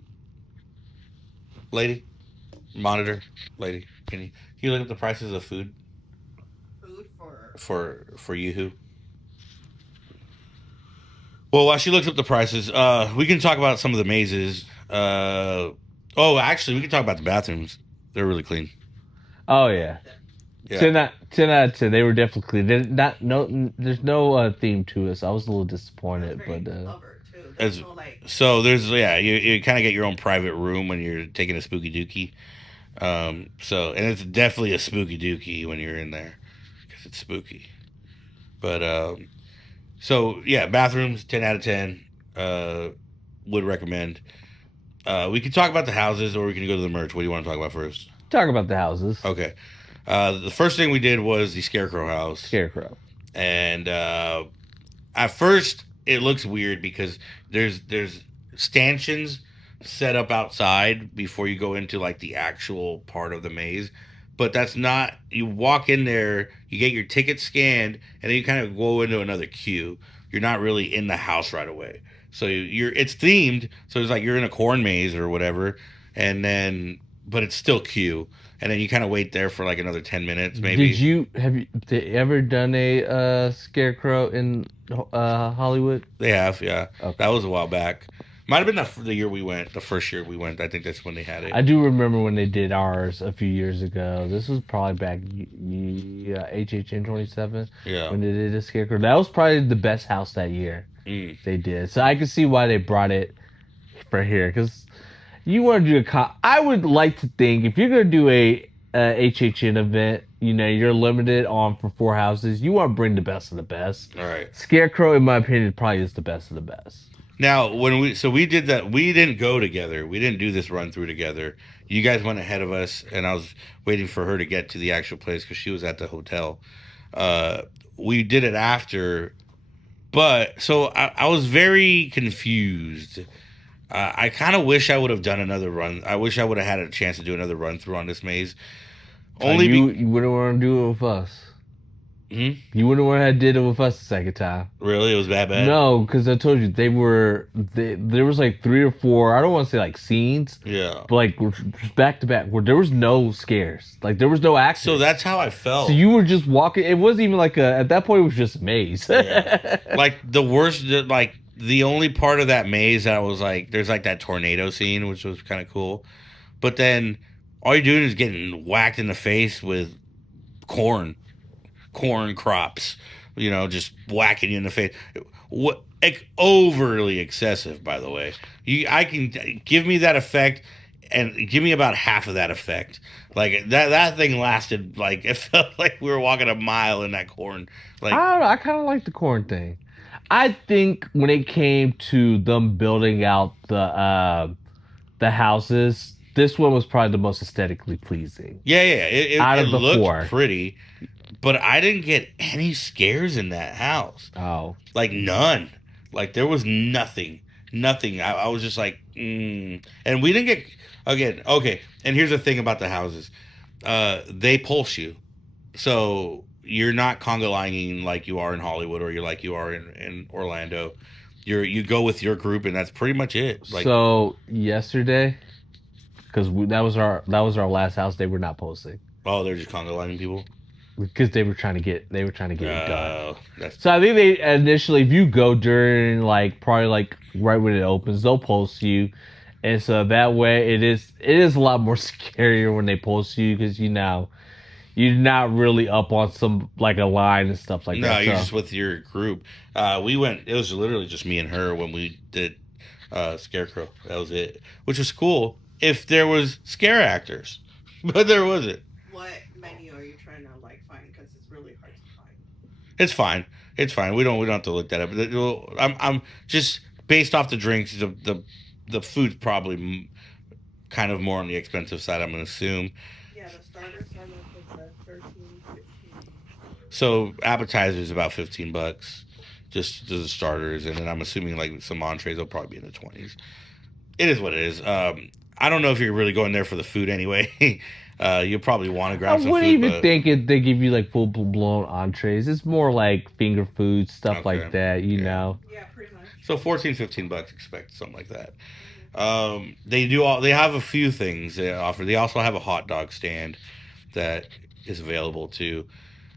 lady? Monitor, lady. Can you look up the prices of food Food for for YooHoo? Well, while she looks up the prices, we can talk about some of the mazes. Oh, actually, we can talk about the bathrooms. They're really clean. Oh yeah. them. Yeah. 10 out of 10. They were definitely clean. There's no theme to it, so I was a little It was disappointed. very But covered too. As- There's no like So there's you kind of get your own private room when you're taking a spooky dookie. So and it's definitely a spooky dookie when you're in there because it's spooky. But so yeah, bathrooms 10 out of 10. Would recommend. We can talk about the houses or we can go to the merch. What do you want to talk about first? talk about the houses. Okay. The first thing we did was the Scarecrow house. Scarecrow. And at first it looks weird because there's stanchions set up outside before you go into like the actual part of the maze. But that's not, you walk in there, you get your ticket scanned, and then you kind of go into another queue. You're not really in the house right away. So it's themed, so it's like you're in a corn maze or whatever, and then but it's still queue, and then you kind of wait there for like another 10 minutes maybe. Have you ever done a Scarecrow in Hollywood? They have, yeah. Okay. That was a while back. Might have been the year we went, the first year we went. I think that's when they had it. I do remember when they did ours a few years ago. This was probably back HHN 27 Yeah. when they did a Scarecrow. That was probably the best house that year Mm. they did. So I can see why they brought it for here because you want to do I would like to think if you're gonna do a HHN event, you're limited on for 4 houses. You want to bring the best of the best. All right. Scarecrow, in my opinion, probably is the best of the best. Now, we did that, we didn't go together. We didn't do this run through together. You guys went ahead of us, and I was waiting for her to get to the actual place because she was at the hotel. We did it after, but so I was very confused. I kind of wish I would have done another run. I wish I would have had a chance to do another run through on this maze. Only you wouldn't want to do it with us. Hmm? You wouldn't want to have did it with us the second time. Really, it was that bad. No, because I told you there was like 3 or 4. I don't want to say like scenes, Yeah. but like back to back where there was no scares. Like there was no action. So that's how I felt. So you were just walking. It wasn't even like at that point it was just a maze. Yeah. Like the worst, like the only part of that maze that was like, there's like that tornado scene, which was kind of cool. But then all you're doing is getting whacked in the face with corn crops, just whacking you in the face. What overly excessive, by the way. I can give me that effect and give me about half of that effect. Like that thing lasted like it felt like we were walking a mile in that corn. Like I don't know. I kind of like the corn thing. I think when it came to them building out the houses, this one was probably the most aesthetically pleasing. yeah, it Out of the looked 4. pretty, but I didn't get any scares in that house. Oh, Like none. Like there was nothing. I was just like, and we didn't get again. Okay, and here's the thing about the houses, they pulse you, so you're not conga lining like you are in Hollywood or you are in Orlando. You go with your group, and that's pretty much it. Like, so yesterday, because that was our last house. They were not posting oh, they're just conga lining people. because they were trying to get it done. That's So I think they initially, if you go during probably right when it opens, they'll post you, and so that way it is a lot more scarier when they post you because you're not really up on some like a line and stuff like that. no, you're So- just with your group. We went. It was literally just me and her when we did Scarecrow. That was it, which was cool. If there was scare actors, but there wasn't. what menu are you trying to find? Because it's really hard to find. It's fine. It's fine. We don't have to look that up. I'm just based off the drinks. The food's probably kind of more on the expensive side, I'm gonna assume. Yeah, the starters are like with the 13, 15. So appetizers about $15, just the starters, and then I'm assuming like some entrees will probably be in the 20s. It is what it is. I don't know if you're really going there for the food anyway. You'll probably want to I grab some wouldn't food, even but think they give you like full blown entrees. It's more like finger food stuff like okay, that, you yeah. know. Yeah, pretty much. So 14, $15, expect something like that. Hmm. They have a few things they offer. They also have a hot dog stand that is available too,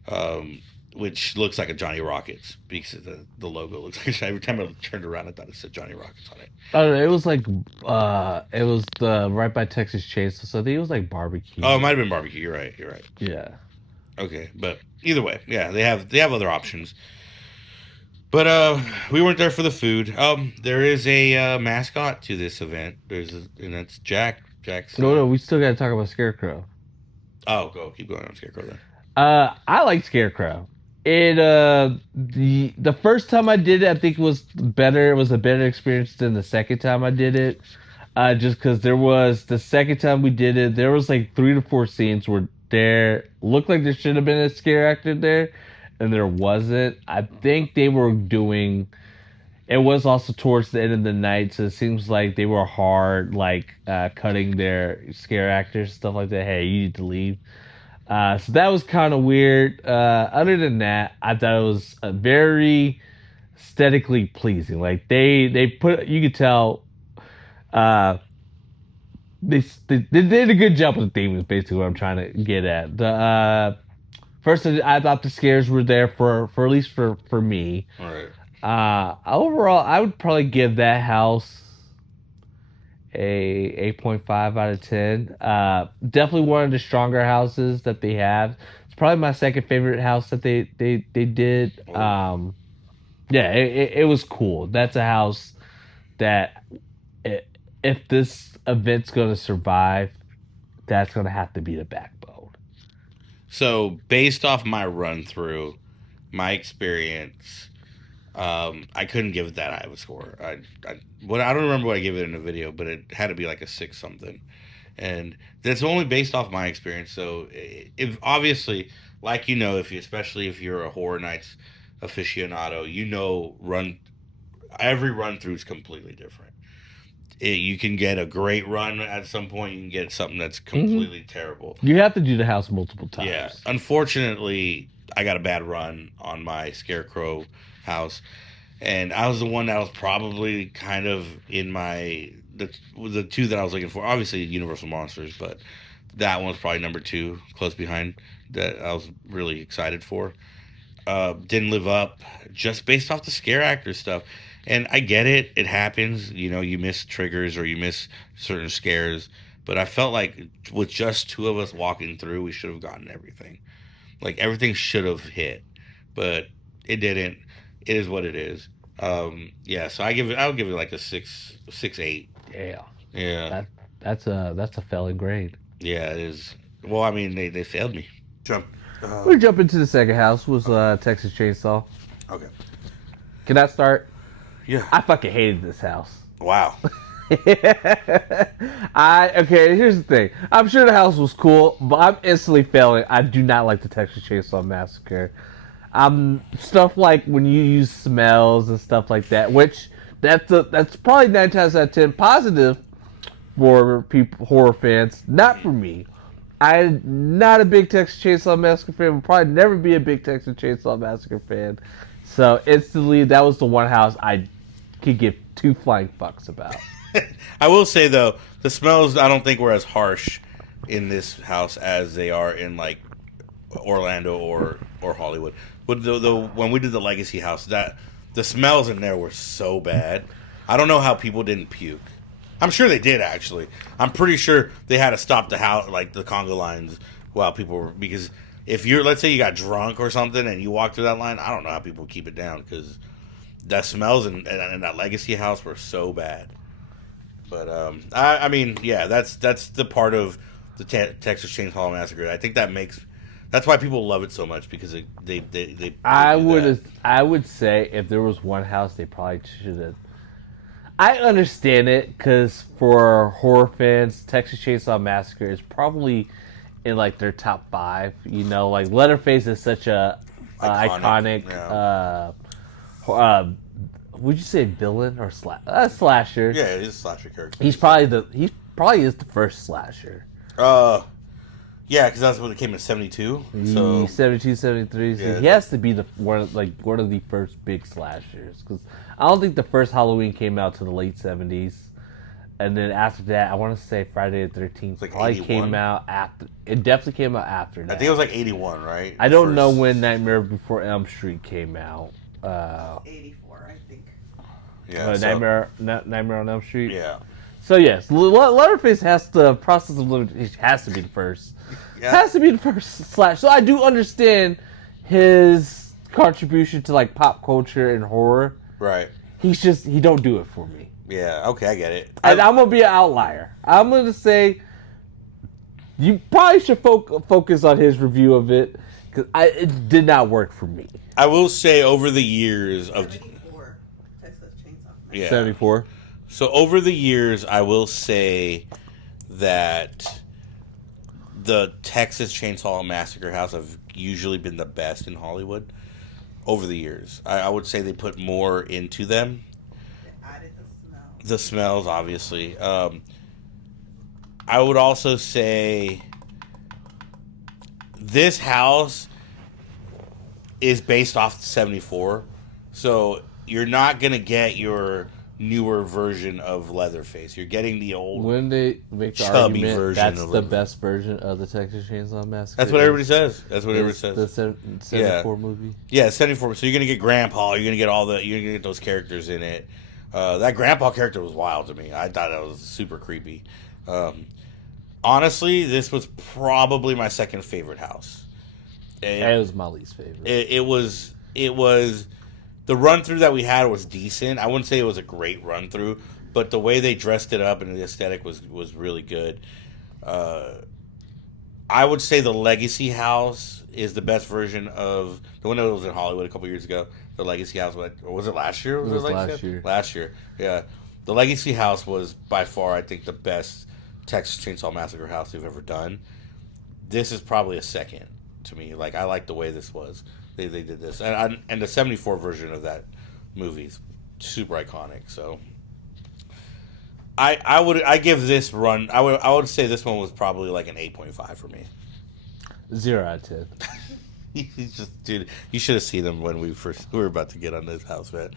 um, which looks like a Johnny Rockets because the logo looks like every time I turned around I thought it said Johnny Rockets on it. I don't know. It was like it was the right by Texas Chainsaw, so I think it was like Oh, it barbecue. might have been barbecue. You're right. You're right. Yeah. Okay, but either way, yeah, they have other options. But we weren't there for the food. There is a mascot to this event. And that's Jack. Jack's. No, we still gotta talk about Scarecrow. Oh, go keep going on Scarecrow then. I like Scarecrow. It the first time I did it, I think was better. It was a better experience than the second time I did it. Just because there was the second time we did it, there was like 3 to 4 scenes where there looked like there should have been a scare actor there, and there wasn't. I think they were doing. It was also towards the end of the night, so it seems like they were hard, like cutting their scare actors stuff like that. Hey, you need to leave. So that was kind of weird. Other than that, I thought it was very aesthetically pleasing. Like they put, you could tell uh, they did a good job with the theme. Is basically what I'm trying to get at. The first, I thought the scares were there for at least for me. All right. Overall, I would probably give that house a 8.5 out of 10. Definitely one of the stronger houses that they have. It's probably my second favorite house that they did. Yeah, it was cool. That's a house that if this event's going to survive, that's going to have to be the backbone. So based off my run through, my experience, I couldn't give it that high of a score. I don't remember what I gave it in the video, but it had to be like a six something, and that's only based off my experience. So if obviously, like if you especially if you're a Horror Nights aficionado, every run through is completely different. You can get a great run at some point. You can get something that's completely terrible. You have to do the house multiple times. Yeah. Unfortunately, I got a bad run on my Scarecrow house, and I was the one that was probably kind of in the two that I was looking for. Obviously, Universal Monsters, but that one's probably number two, close behind. That I was really excited for. Didn't live up just based off the scare actor stuff. And I get it. It happens. You miss triggers or you miss certain scares. But I felt like with just two of us walking through, we should have gotten everything. Like everything should have hit. But it didn't. It is what it is. Yeah, so I'll give it like a 6.8. Yeah. Yeah. That's a failing grade. Yeah, it is. Well, I mean, they failed me. Jump. We jump into the second house was Texas Chainsaw. Okay. Can I start? Yeah. I fucking hated this house. Wow. Okay, here's the thing. I'm sure the house was cool, but I'm instantly failing. I do not like the Texas Chainsaw Massacre. Stuff like when you use smells and stuff like that, which that's probably 9 times out of 10 positive for people, horror fans. Not for me. I'm not a big Texas Chainsaw Massacre fan. Will probably never be a big Texas Chainsaw Massacre fan. So instantly, that was the one house I could give two flying fucks about. I will say though, the smells I don't think were as harsh in this house as they are in like Orlando or Hollywood. But when we did the Legacy house, that the smells in there were so bad. I don't know how people didn't puke. I'm sure they did actually. I'm pretty sure they had to stop the house, like the conga lines, while people were, because if let's say you got drunk or something and you walk through that line, I don't know how people keep it down because the smells in that Legacy house were so bad. But I mean, yeah, that's the part of the Texas Chainsaw Massacre. I think that's why people love it so much because they I would say if there was one house they probably should have. I understand it because for horror fans, Texas Chainsaw Massacre is probably in like their top 5. You know, like Leatherface is such a iconic. Yeah. Would you say villain or slasher? Yeah, it is a slasher character. He probably is the first slasher. Yeah, because that's when it came in 72. So 72, 73. So Yeah. he has to be one of the first big slashers. Because I don't think the first Halloween came out to the late 70s. And then after that, I want to say Friday the 13th like probably 81? came out after. It definitely came out after that. I think it was like 81, right? I don't know when Nightmare Before Elm Street came out. 84, I think. Yeah, Nightmare on Elm Street. Yeah. So yes, Leatherface has to process of it has to be the first. Yeah. Has to be the first slash. So I do understand his contribution to like pop culture and horror. Right. He don't do it for me. Yeah. Okay, I get it. And I'm gonna be an outlier. I'm gonna say you probably should focus on his review of it because it did not work for me. I will say over the years of 74, Texas Chainsaw. yeah. 74. So over the years, I will say that the Texas Chainsaw Massacre house have usually been the best in Hollywood. Over the years, I would say they put more into them. They added the smell. The smells, obviously. I would also say this house is based off 74, so you're not gonna get your newer version of Leatherface. You're getting the old. When they make the chubby argument version that's of the it. best version of the Texas Chainsaw Massacre. That's what everybody says. That's what everybody says. The 74 movie. Yeah, 74. So you're gonna get Grandpa. You're gonna get you're gonna get those characters in it. That Grandpa character was wild to me. I thought that was super creepy. Honestly, this was probably my second favorite house. It was my least favorite. It was the run through that we had was decent. I wouldn't say it was a great run through, but the way they dressed it up and the aesthetic was really good. I would say the Legacy House is the best version of the one that was in Hollywood a couple years ago. The Legacy House, or was it last year? It was Legacy last year. Last year, yeah. The Legacy House was by far, I think, the best Texas Chainsaw Massacre house they've ever done. This is probably a second to me. Like, I like the way this was. They did this, and the 74 version of that movie is super iconic. So I give this run. I would say this one was probably like an 8.5 for me. 0 out of 10. He's just, dude, you should have seen him when we were about to get on this house, man.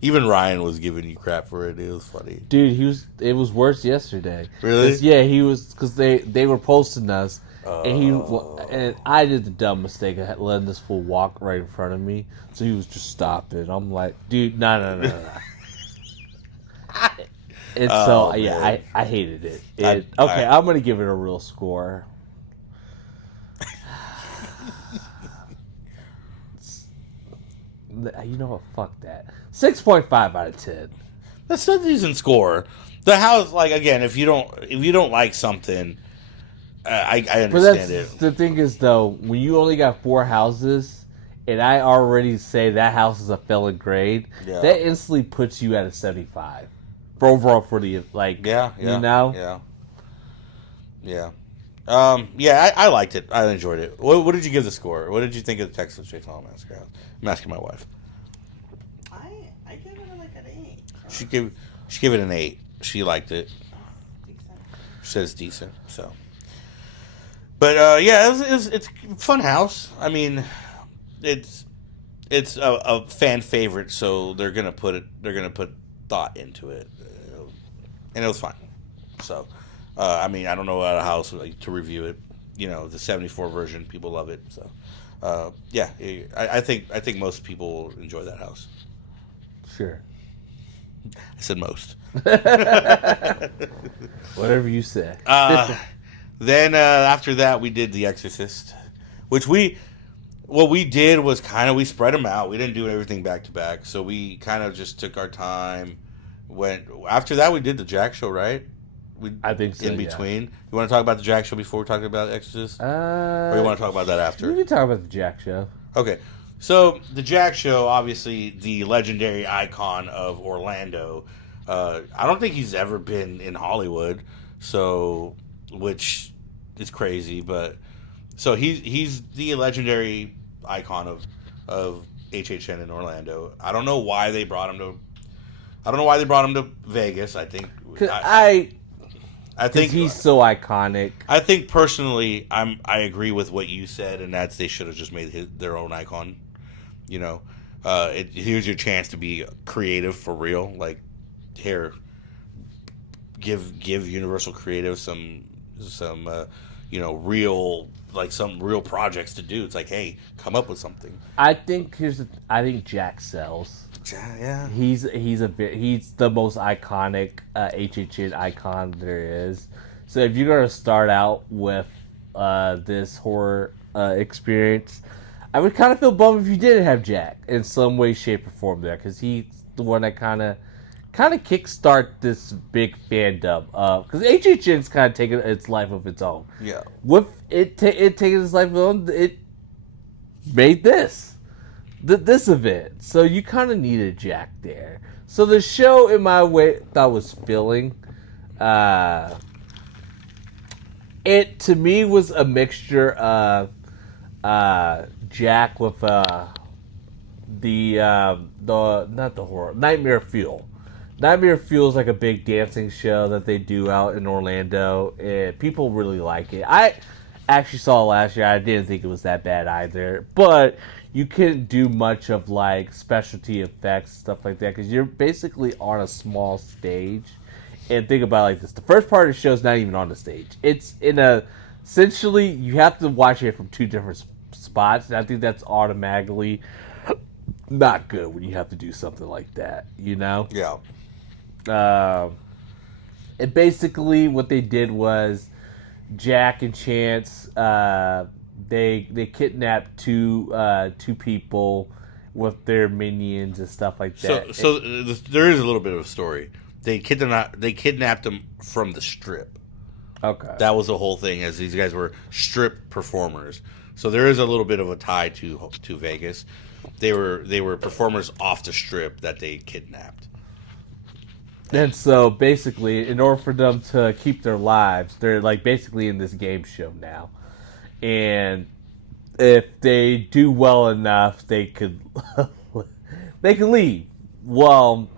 Even Ryan was giving you crap for it. It was funny, Dude. It was worse yesterday. Really? Yeah, he was because they were posting us, and I did the dumb mistake of letting this fool walk right in front of me, so he was just stopping. I'm like, dude, no. And so yeah, I hated it. I'm gonna give it a real score. You know what? Fuck that. 6.5 out of 10. That's a decent score. The house, like, again, if you don't like something, I understand it. The thing is, though, when you only got 4 houses, and I already say that house is a felon grade, that instantly puts you at a 75 for overall for the like. Yeah. You know. Yeah. I liked it. I enjoyed it. What did you give the score? What did you think of the Texas Chainsaw Massacre house? I'm asking my wife. I give it like an 8. She gave it an 8. She liked it. Decent. She said it's decent. So, but it's a fun house. I mean, it's a fan favorite, so they're gonna put thought into it, and it was fun. So, I mean, I don't know about a house to review it. You know, the 74 version, people love it. So, I think most people will enjoy that house. Sure. I said most. Whatever you say. Then after that, we did The Exorcist, which what we did was we spread them out. We didn't do everything back to back, so we kind of just took our time. After that, we did the Jack Show, right? I think so. In between, you want to talk about the Jack Show before we talk about Exorcist, or you want to talk about that after? We can talk about the Jack Show. Okay, so the Jack Show, obviously the legendary icon of Orlando, I don't think he's ever been in Hollywood, so which is crazy. But so he's the legendary icon of HHN in Orlando. I don't know why they brought him to. I don't know why they brought him to Vegas. I think I think he's so iconic. I think personally, I agree with what you said, and that's they should have just made their own icon. You know, here's your chance to be creative for real. Like, here, give Universal Creative some real some real projects to do. It's like, hey, come up with something. I think Jack sells. Yeah, he's the most iconic HHN icon there is. So if you're gonna start out with this horror experience, I would kind of feel bummed if you didn't have Jack in some way, shape, or form there, because he's the one that kind of kickstart this big fandom. Because HHN's kind of taken its life of its own. Yeah. With it taking its life of its own, it made this event. So you kind of needed Jack there. So the show, in my way, thought was filling. It to me was a mixture of Jack with not the horror, Nightmare Fuel. Nightmare Fuel is like a big dancing show that they do out in Orlando, and people really like it. I actually saw it last year. I didn't think it was that bad either, but you couldn't do much of like specialty effects, stuff like that, because you're basically on a small stage. And think about it like this: the first part of the show is not even on the stage. It's essentially you have to watch it from two different spots, and I think that's automatically not good when you have to do something like that. You know? Yeah. And basically what they did was Jack and Chance they kidnapped two people with their minions and stuff like that. So there is a little bit of a story. They kidnapped them from the Strip. Okay. That was the whole thing, as these guys were strip performers. So there is a little bit of a tie to Vegas. They were performers off the Strip that they kidnapped. And so basically, in order for them to keep their lives, they're like basically in this game show now. And if they do well enough, they could leave. Well,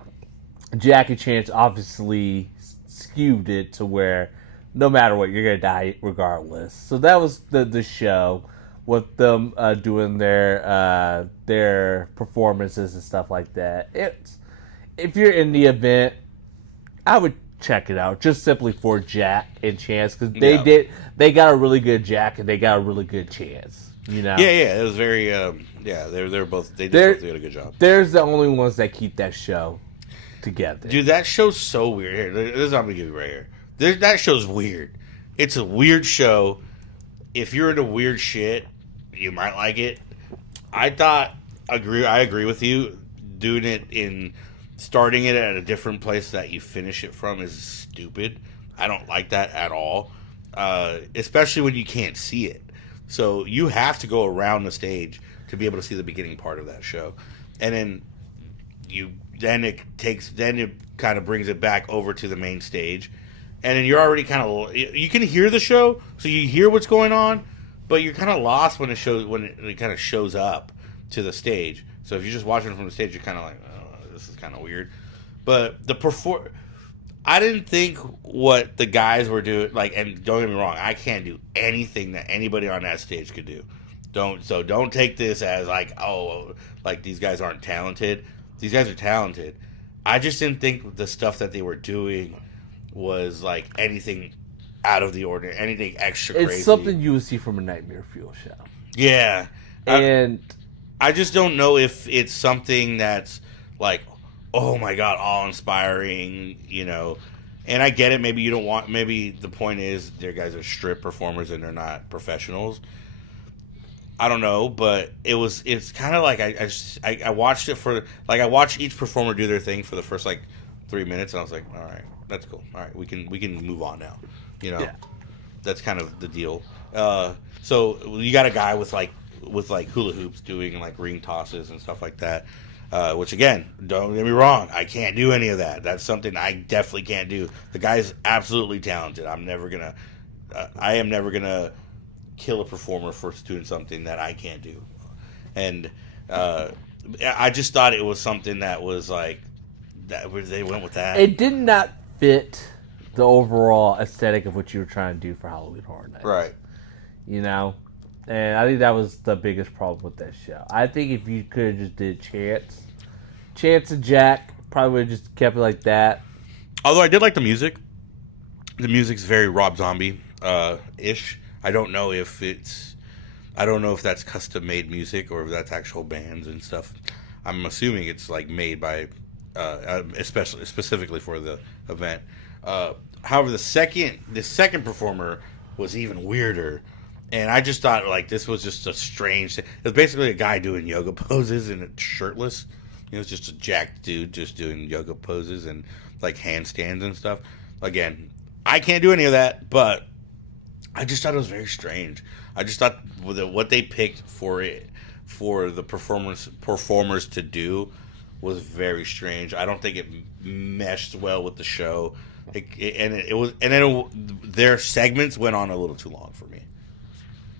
Jack and Chance obviously skewed it to where no matter what, you're gonna die regardless. So that was the show with them doing their performances and stuff like that. If you're in the event, I would check it out just simply for Jack and Chance, because they got a really good Jack and they got a really good Chance. You know? Yeah. It was very they're both they both did a good job. There's the only ones that keep that show together. Dude, that show's so weird. Here, this is what I'm gonna give you right here. That show's weird. It's a weird show. If you're into weird shit, you might like it. I agree with you. Doing it starting it at a different place that you finish it from is stupid. I don't like that at all. Especially when you can't see it. So you have to go around the stage to be able to see the beginning part of that show. And then it kind of brings it back over to the main stage. And then you're already you can hear the show, so you hear what's going on, but you're kind of lost when it kind of shows up to the stage. So if you're just watching it from the stage, you're kind of like, oh, this is kind of weird. But I didn't think what the guys were doing, and don't get me wrong, I can't do anything that anybody on that stage could do. Don't take this as these guys aren't talented. These guys are talented. I just didn't think the stuff that they were doing was like anything out of the ordinary, anything extra crazy. It's something you would see from a Nightmare Fuel show. Yeah. And I just don't know if it's something that's like, oh my God, awe-inspiring, And I get it. Maybe the point is their guys are strip performers and they're not professionals. I don't know, but it's kind of like I watched it I watched each performer do their thing for the first 3 minutes, and I was like, all right, that's cool. All right, we can move on now. Yeah. That's kind of the deal. So you got a guy with hula hoops doing ring tosses and stuff like that. Which again, don't get me wrong, I can't do any of that. That's something I definitely can't do. The guy's absolutely talented. I am never gonna kill a performer for doing something that I can't do. And I just thought it was something that was like that. They went with that. It did not fit the overall aesthetic of what you were trying to do for Halloween Horror Nights. Right. You know? And I think that was the biggest problem with that show. I think if you could have just did Chance and Jack, probably would have just kept it like that. Although I did like the music. The music's very Rob Zombie ish. I don't know if that's custom made music or if that's actual bands and stuff. I'm assuming it's like made by especially specifically for the event. However, the second performer was even weirder. And I just thought, like, this was just a strange thing. It was basically a guy doing yoga poses and shirtless. You know, it's just a jacked dude just doing yoga poses and, like, handstands and stuff. Again, I can't do any of that, but I just thought it was very strange. I just thought what they picked for the performers to do was very strange. I don't think it meshed well with the show. Their segments went on a little too long for me.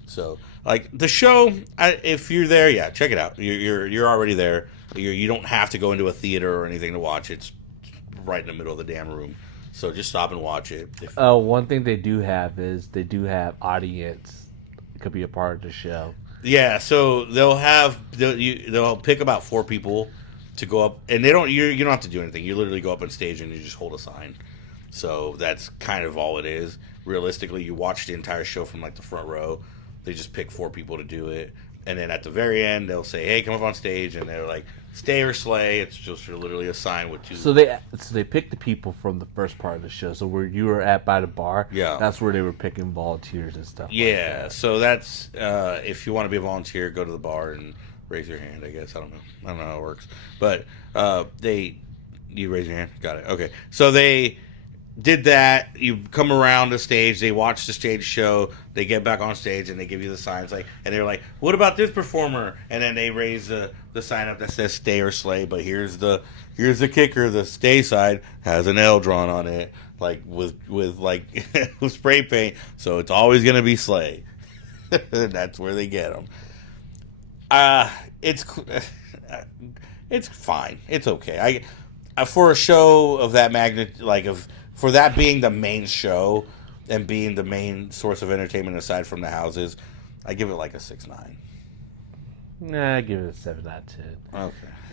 So, like, the show, if you're there, yeah, check it out. You're already there. You don't have to go into a theater or anything to watch it. It's right in the middle of the damn room. So just stop and watch it. One thing they do have is they do have audience. It could be a part of the show. Yeah, so they'll pick about 4 people to go up, and you don't have to do anything. You literally go up on stage and you just hold a sign. So that's kind of all it is. Realistically, you watch the entire show from like the front row. They just pick 4 people to do it. And then at the very end, they'll say, hey, come up on stage. And they're like, stay or slay. It's just literally a sign with 2. So they picked the people from the first part of the show. So where you were at by the bar, yeah, that's where they were picking volunteers and stuff. Yeah, like that. So that's, if you want to be a volunteer, go to the bar and raise your hand, I guess. I don't know how it works. But you raise your hand? Got it. Okay. So they did that. You come around the stage, they watch the stage show, they get back on stage and they give you the signs, like, and they're like, what about this performer? And then they raise the sign up that says stay or slay, but here's the kicker, the stay side has an L drawn on it, like with like with spray paint, so it's always gonna be slay. That's where they get them. It's fine, it's okay. I for a show of that magnitude, for that being the main show and being the main source of entertainment aside from the houses, I give it like a 6.9. Nah, I give it a 7 out of 10.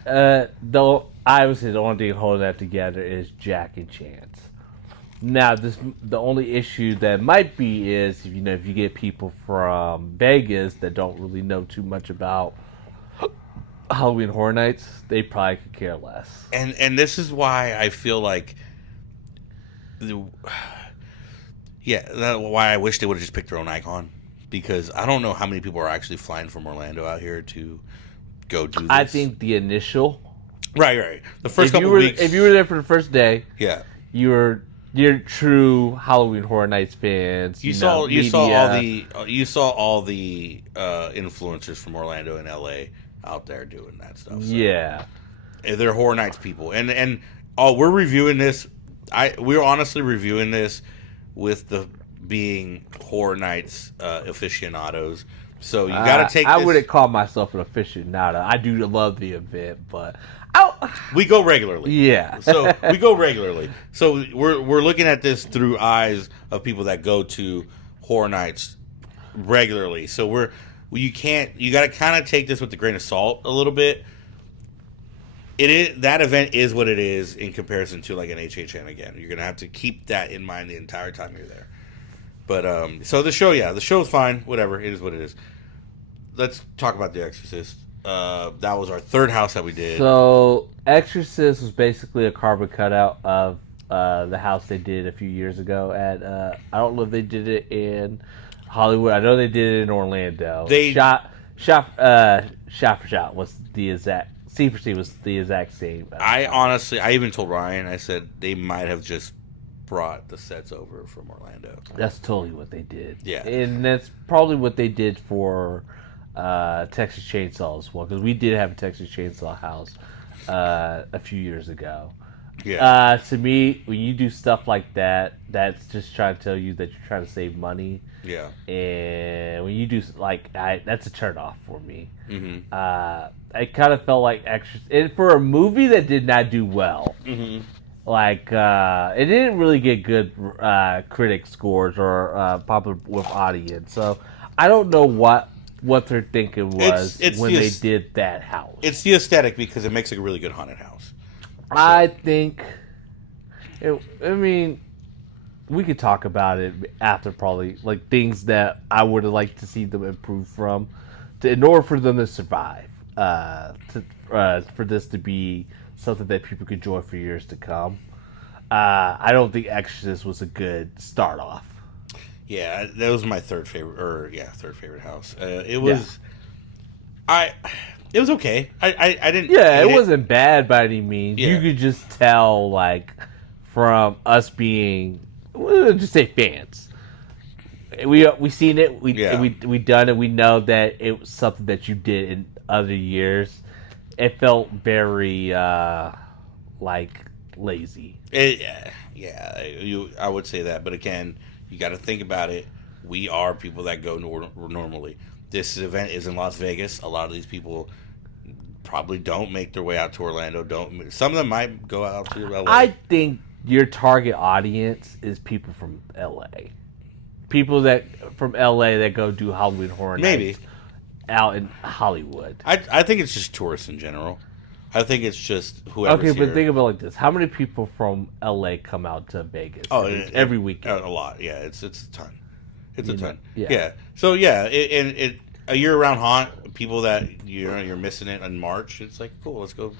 Okay. Though obviously the only thing holding that together is Jack and Chance. Now, the only issue that might be is if you get people from Vegas that don't really know too much about Halloween Horror Nights, they probably could care less. And this is why I feel like why I wish they would have just picked their own icon, because I don't know how many people are actually flying from Orlando out here to go do this. I think the initial, right, the first couple weeks. If you were there for the first day, yeah, you're true Halloween Horror Nights fans. You saw all the influencers from Orlando and LA out there doing that stuff. So. Yeah, they're Horror Nights people, and we're reviewing this. We're honestly reviewing this with the being Horror Nights aficionados. So you got to take. I wouldn't call myself an aficionado. I do love the event, but we go regularly. Yeah. So we go regularly. So we're looking at this through eyes of people that go to Horror Nights regularly. So you got to kind of take this with a grain of salt a little bit. That event is what it is in comparison to like an HHN. Again, you're gonna have to keep that in mind the entire time you're there. But so the show's fine. Whatever, it is what it is. Let's talk about The Exorcist. That was our third house that we did. So Exorcist was basically a carbon cutout of the house they did a few years ago at. I don't know if they did it in Hollywood. I know they did it in Orlando. They shot for shot was the exact. C for C was the exact same. I even told Ryan, I said they might have just brought the sets over from Orlando. That's totally what they did. Yeah. And that's probably what they did for Texas Chainsaw as well, because we did have a Texas Chainsaw house a few years ago. Yeah. To me, when you do stuff like that, that's just trying to tell you that you're trying to save money. Yeah. And when you do that's a turn off for me. Mm-hmm. I kind of felt like extra for a movie that did not do well. Mm-hmm. Like it didn't really get good critic scores or popular with audience. So I don't know what their thinking was It's when they did that house. It's the aesthetic because it makes a really good haunted house. I think. I mean, we could talk about it after probably like things that I would have liked to see them improve from, in order for them to survive. For this to be something that people could enjoy for years to come. I don't think Exorcist was a good start off. Yeah, that was my third favorite house. It was, it was okay. I didn't. Yeah, it wasn't bad by any means. Yeah. You could just tell, like, from us being, we'll just say fans. We seen it. We done it. We know that it was something that you did in other years. It felt very like lazy. I would say that, but again, you got to think about it. We are people that go normally. This event is in Las Vegas. A lot of these people probably don't make their way out to Orlando. Some of them might go out to LA. I think your target audience is people from LA. People that from LA that go do Halloween Horror Nights out in Hollywood. I think it's just tourists in general. I think it's just whoever's okay, but here. think about it like this: how many people from LA come out to Vegas? Every weekend? A lot. Yeah, it's a ton. It's a ton. Yeah. Yeah. So yeah, it a year-round haunt. People that you're missing it in March. It's like cool. Let's go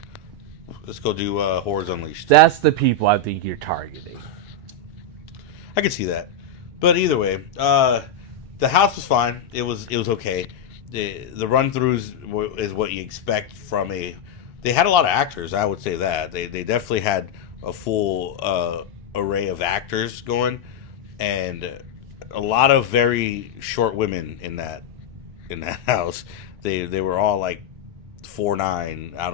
do Horrors Unleashed. That's the people I think you're targeting. I could see that, but either way, the house was fine. It was okay. The run-throughs is what you expect from a. They had a lot of actors. I would say that they definitely had a full array of actors going, and a lot of very short women in that house. They were all like 4'9". I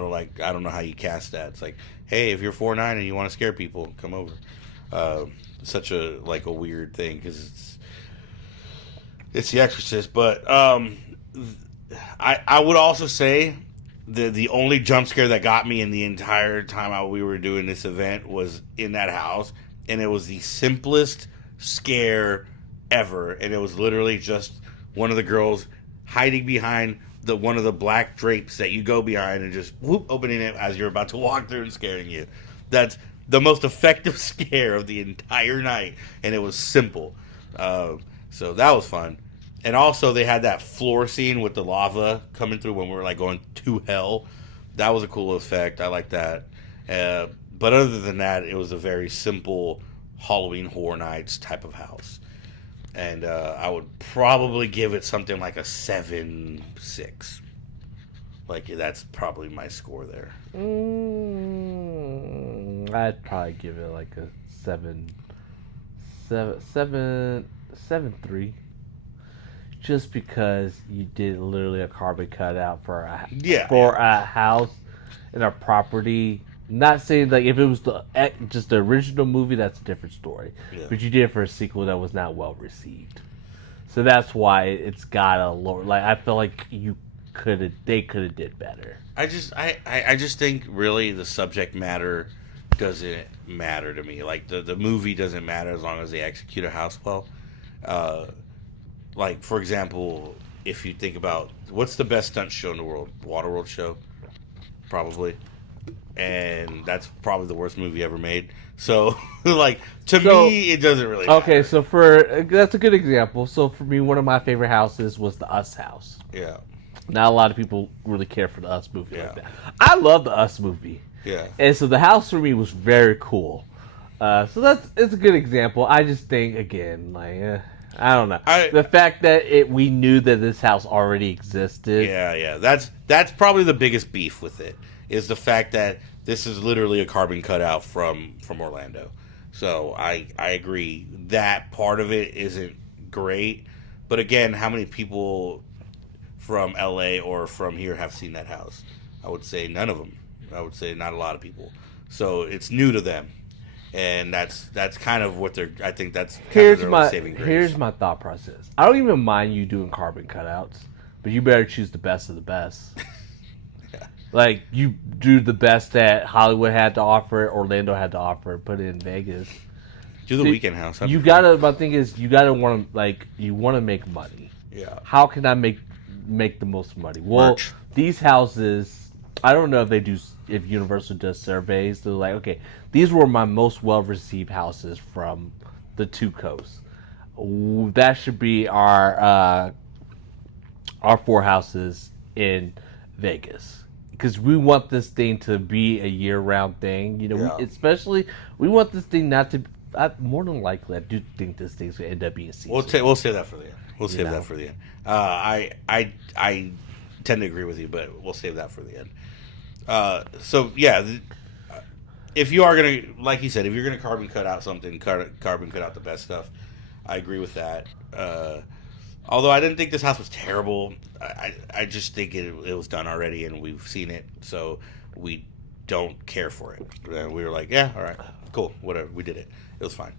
don't know how you cast that. It's like, hey, if you're 4'9" and you want to scare people, come over. Such a weird thing because it's The Exorcist. But I would also say the only jump scare that got me in the entire time we were doing this event was in that house, and it was the simplest scare ever, and it was literally just one of the girls hiding behind one of the black drapes that you go behind and just whoop opening it as you're about to walk through and scaring you. That's the most effective scare of the entire night, and it was simple. So that was fun. And also they had that floor scene with the lava coming through when we were like going to hell. That was a cool effect. I like that. But other than that, it was a very simple Halloween Horror Nights type of house. And I would probably give it something like a 7.6. Like that's probably my score there. I'd probably give it like a 7.3. Just because you did literally a carbon cutout for a house and a property. Not saying like if it was just the original movie, that's a different story. Yeah. But you did it for a sequel that was not well received, so that's why it's got a lower. Like I feel like they could have did better. I just think really the subject matter doesn't matter to me. Like the movie doesn't matter as long as they execute a house well. Like, for example, if you think about what's the best stunt show in the world? Waterworld show? Probably. And that's probably the worst movie ever made. So, like, to me, it doesn't really matter. Okay, so that's a good example. So, for me, one of my favorite houses was the Us house. Yeah. Not a lot of people really care for the Us movie like that. I love the Us movie. Yeah. And so the house for me was very cool. So it's a good example. I just think, again, like... I don't know. The fact that we knew that this house already existed. Yeah. That's probably the biggest beef with it, is the fact that this is literally a carbon cutout from Orlando. So I agree. That part of it isn't great. But again, how many people from LA or from here have seen that house? I would say none of them. I would say not a lot of people. So it's new to them, and that's kind of what they're. I think that's kind of their only saving grace. Here's my thought process. I don't even mind you doing carbon cutouts, but you better choose the best of the best. Yeah. Like you do the best that Hollywood had to offer, Orlando had to offer, put it in Vegas. Do the weekend house. You gotta. My thing is, you gotta want to you want to make money. Yeah. How can I make the most money? Well, Merch. These houses, I don't know if they do. If Universal does surveys, they're like, okay, these were my most well received houses from the two coasts. That should be our 4 houses in Vegas. Because we want this thing to be a year-round thing, you know. Yeah. Especially, we want this thing not to. More than likely, I do think this thing's gonna end up being seasonal. We'll save that for the end. We'll save that for the end. I tend to agree with you, but we'll save that for the end. So yeah, if you are gonna, like you said, if you're gonna carbon cut out something, carbon cut out the best stuff. I agree with that. Although I didn't think this house was terrible, I just think it was done already, and we've seen it, so we don't care for it. And we were like, yeah, all right, cool, whatever. We did it. It was fine.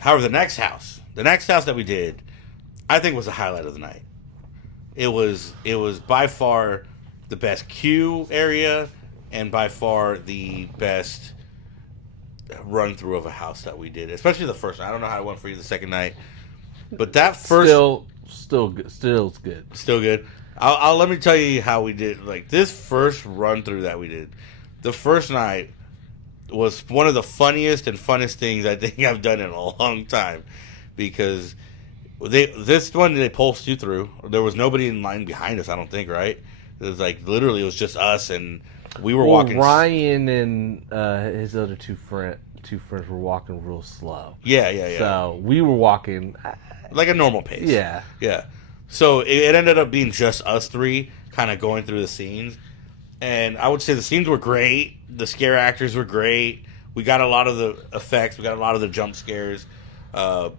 However, the next house that we did, I think was the highlight of the night. It was by far the best queue area and by far the best run through of a house that we did, especially the first night. I don't know how it went for you the second night, but that first still good. Still good. Still good. I'll let me tell you how we did. Like this first run through that we did, the first night was one of the funniest and funnest things I think I've done in a long time, because this one they pulsed you through. There was nobody in line behind us, I don't think, right? It was like literally it was just us, and we were walking. Ryan and his other two friends were walking real slow. Yeah. So we were walking like a normal pace. Yeah. So it ended up being just us 3 kind of going through the scenes. And I would say the scenes were great. The scare actors were great. We got a lot of the effects. We got a lot of the jump scares. I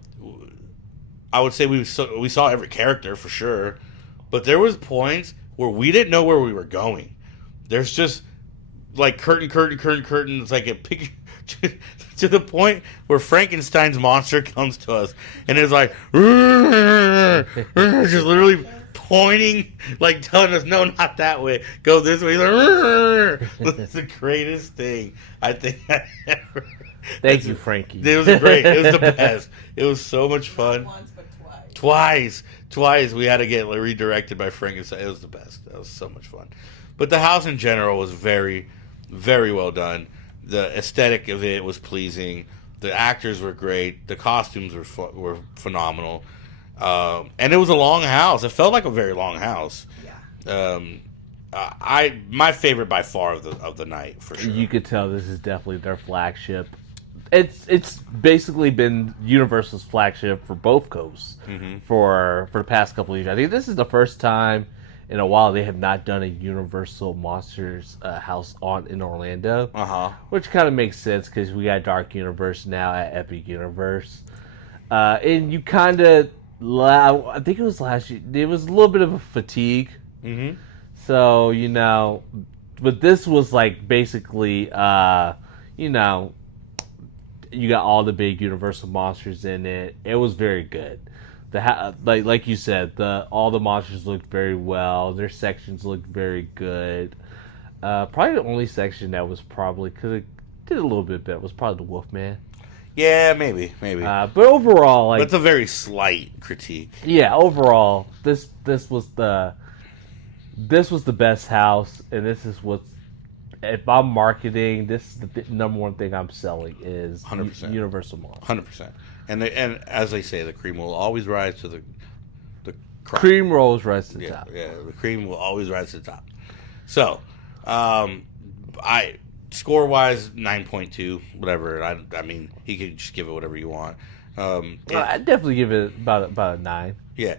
would say we saw every character for sure. But there was points where we didn't know where we were going. There's just like curtain. It's like a picture to the point where Frankenstein's monster comes to us and is like, just literally pointing, like telling us, no, not that way. Go this way. It's the greatest thing I think I ever. Thank you, Frankie. It was great. It was the best. It was so much fun. Not once, but Twice we had to get redirected by Frankenstein. It was the best. That was so much fun. But the house in general was very, very well done. The aesthetic of it was pleasing. The actors were great. The costumes were phenomenal. And it was a long house. It felt like a very long house. Yeah. My favorite by far of the night for sure. You could tell this is definitely their flagship. It's basically been Universal's flagship for both coasts for the past couple of years. I think this is the first time in a while they have not done a Universal Monsters house in Orlando. Which kind of makes sense because we got Dark Universe now at Epic Universe. And you kind of, I think it was last year, it was a little bit of a fatigue. So, but this was like basically, you got all the big Universal monsters in it. It was very good. Like you said, all the monsters looked very well. Their sections looked very good. Probably the only section that was probably could have did a little bit better was probably the Wolfman. Yeah, maybe. But overall, that's a very slight critique. Yeah, overall, this was the best house, and this is what's. If I'm marketing, this is the number one thing I'm selling is 100%. Universal Monsters. 100%. And as they say, the cream will always rise to the crop. Cream rolls rise to the top. Yeah, the cream will always rise to the top. So, I score wise 9.2, whatever. I mean, he could just give it whatever you want. I'd definitely give it about a 9. Yeah,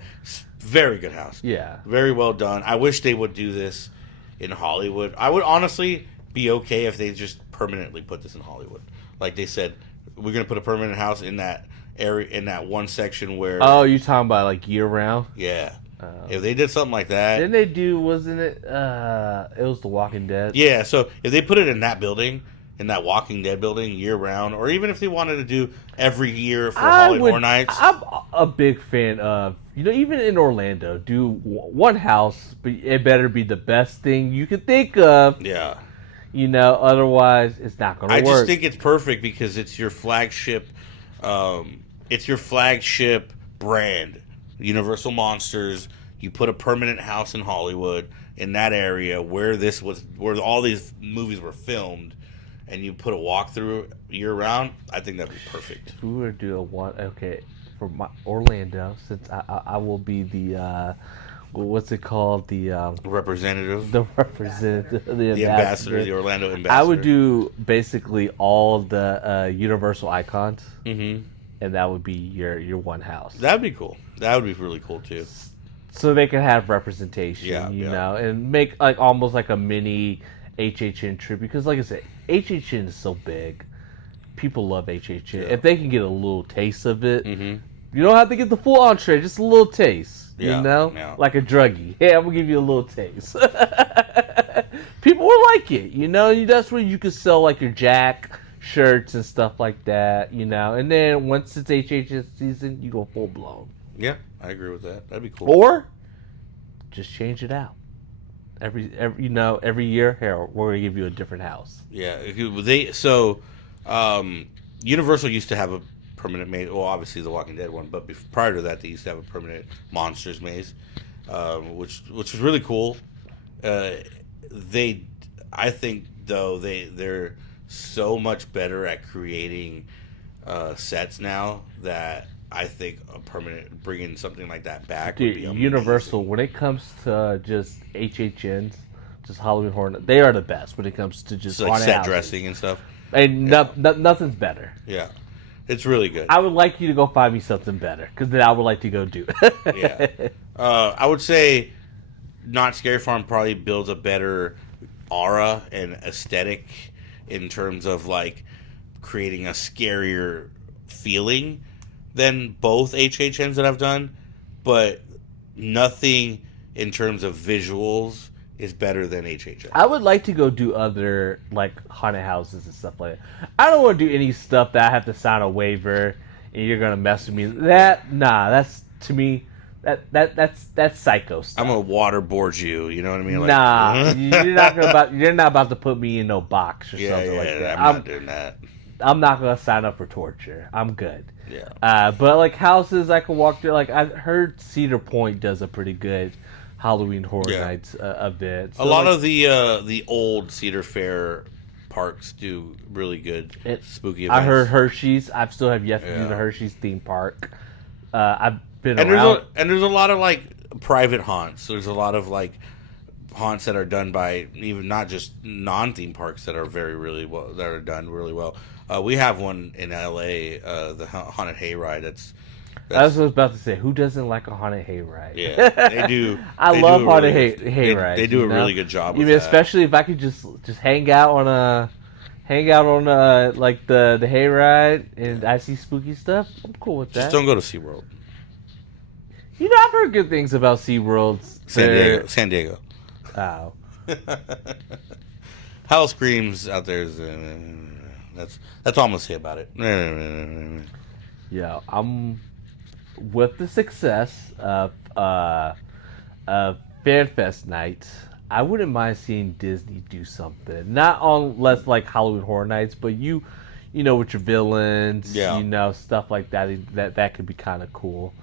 very good house. Yeah, very well done. I wish they would do this in Hollywood. I would honestly be okay if they just permanently put this in Hollywood. Like they said, we're gonna put a permanent house in that area, in that one section where. Oh, you're talking about like year round? Yeah. If they did something like that, Didn't they do? Wasn't it? It was The Walking Dead. yeah. So if they put it in that building, in that Walking Dead building, year round, or even if they wanted to do every year for Halloween Horror Nights, I'm a big fan of, even in Orlando, do one house, but it better be the best thing you can think of. yeah. Otherwise it's not going to work. I just think it's perfect because it's your flagship. It's your flagship brand, Universal Monsters. You put a permanent house in Hollywood in that area where all these movies were filmed, and you put a walkthrough year round. I think that'd be perfect. If we were to do for my Orlando, since I will be the what's it called, the Representative, the representative, the ambassador, the Orlando ambassador. I would do basically all the Universal icons, Mm-hmm. and that would be your one house. That'd be cool. That would be really cool too. So they can have representation, and make like almost like a mini HHN trip, because like I said, HHN is so big. People love HHN. Yeah. If they can get a little taste of it, Mm-hmm. you don't have to get the full entree, just a little taste. Yeah. Like a druggie. Yeah, I'm gonna give you a little taste. People will like it, That's where you can sell like your Jack shirts and stuff like that, And then once it's HHN season, you go full blown. Yeah, I agree with that. That'd be cool. Or just change it out. Every year, here we're gonna give you a different house. Yeah, Universal used to have a permanent maze. Well, obviously the Walking Dead one, but prior to that, they used to have a permanent Monsters maze, which was really cool. I think though they're so much better at creating sets now that I think bringing something like that back would be amazing. Universal, when it comes to just HHNs, just Halloween Horror, they are the best when it comes to just like set houses. dressing and stuff. And nothing's better. Yeah, it's really good. I would like you to go find me something better, because then I would like to go do it. Yeah, I would say Not Scary Farm probably builds a better aura and aesthetic in terms of like creating a scarier feeling than both HHNs that I've done, but nothing in terms of visuals is better than HHN. I would like to go do other like haunted houses and stuff like that. I don't want to do any stuff that I have to sign a waiver and you're gonna mess with me. That's to me that's psycho stuff. I'm gonna waterboard you. You know what I mean? Like, you're not about to put me in no box or something like that. I'm not doing that. I'm not gonna sign up for torture. I'm good. Yeah. But like houses I can walk through. Like I heard Cedar Point does a pretty good Halloween Horror Nights event. So a lot of the old Cedar Fair parks do really good spooky events. I heard Hershey's. I still have yet to do the Hershey's theme park. I've been around. There's a lot of like private haunts. There's a lot of like haunts that are done by even not just non-theme parks that are done really well. We have one in LA, the Haunted Hayride. That's I was about to say, who doesn't like a haunted hayride? Yeah, they do. I love haunted hayrides. They do a really good job. Even especially if I could just hang out on like the hayride and I see spooky stuff. I'm cool with that. Just don't go to SeaWorld. I've heard good things about SeaWorld. San Diego. Oh. Howl Screams out there is that's all I'm gonna say about it. Yeah, I'm with the success of FanFest nights. I wouldn't mind seeing Disney do something, not on less like Halloween Horror Nights, but with your villains, stuff like that. That could be kind of cool.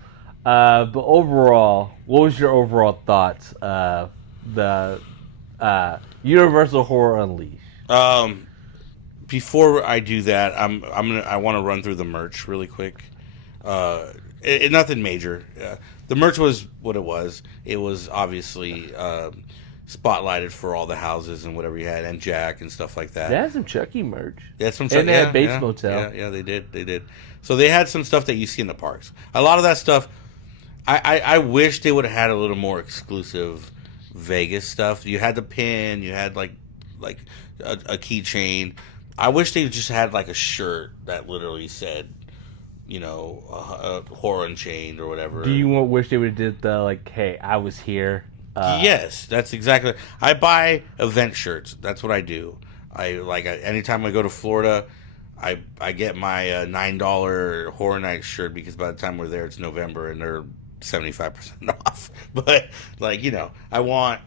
But overall, what was your overall thoughts of the Universal Horror Unleashed? Before I do that, I want to run through the merch really quick. Nothing major. The merch was what it was. It was obviously spotlighted for all the houses and whatever you had, and Jack and stuff like that. They had some Chucky merch. They had some Chucky. And they had Bates Motel. Yeah, they did. So they had some stuff that you see in the parks. A lot of that stuff, I wish they would have had a little more exclusive Vegas stuff. You had the pin. You had like a keychain. I wish they just had like a shirt that literally said Horror Unchained or whatever. Do you wish they would have did the like, hey, I was here? Yes, that's exactly. I buy event shirts. That's what I do. Anytime I go to Florida, I get my $9 Horror Night shirt because by the time we're there, it's November and they're 75% off. But I want.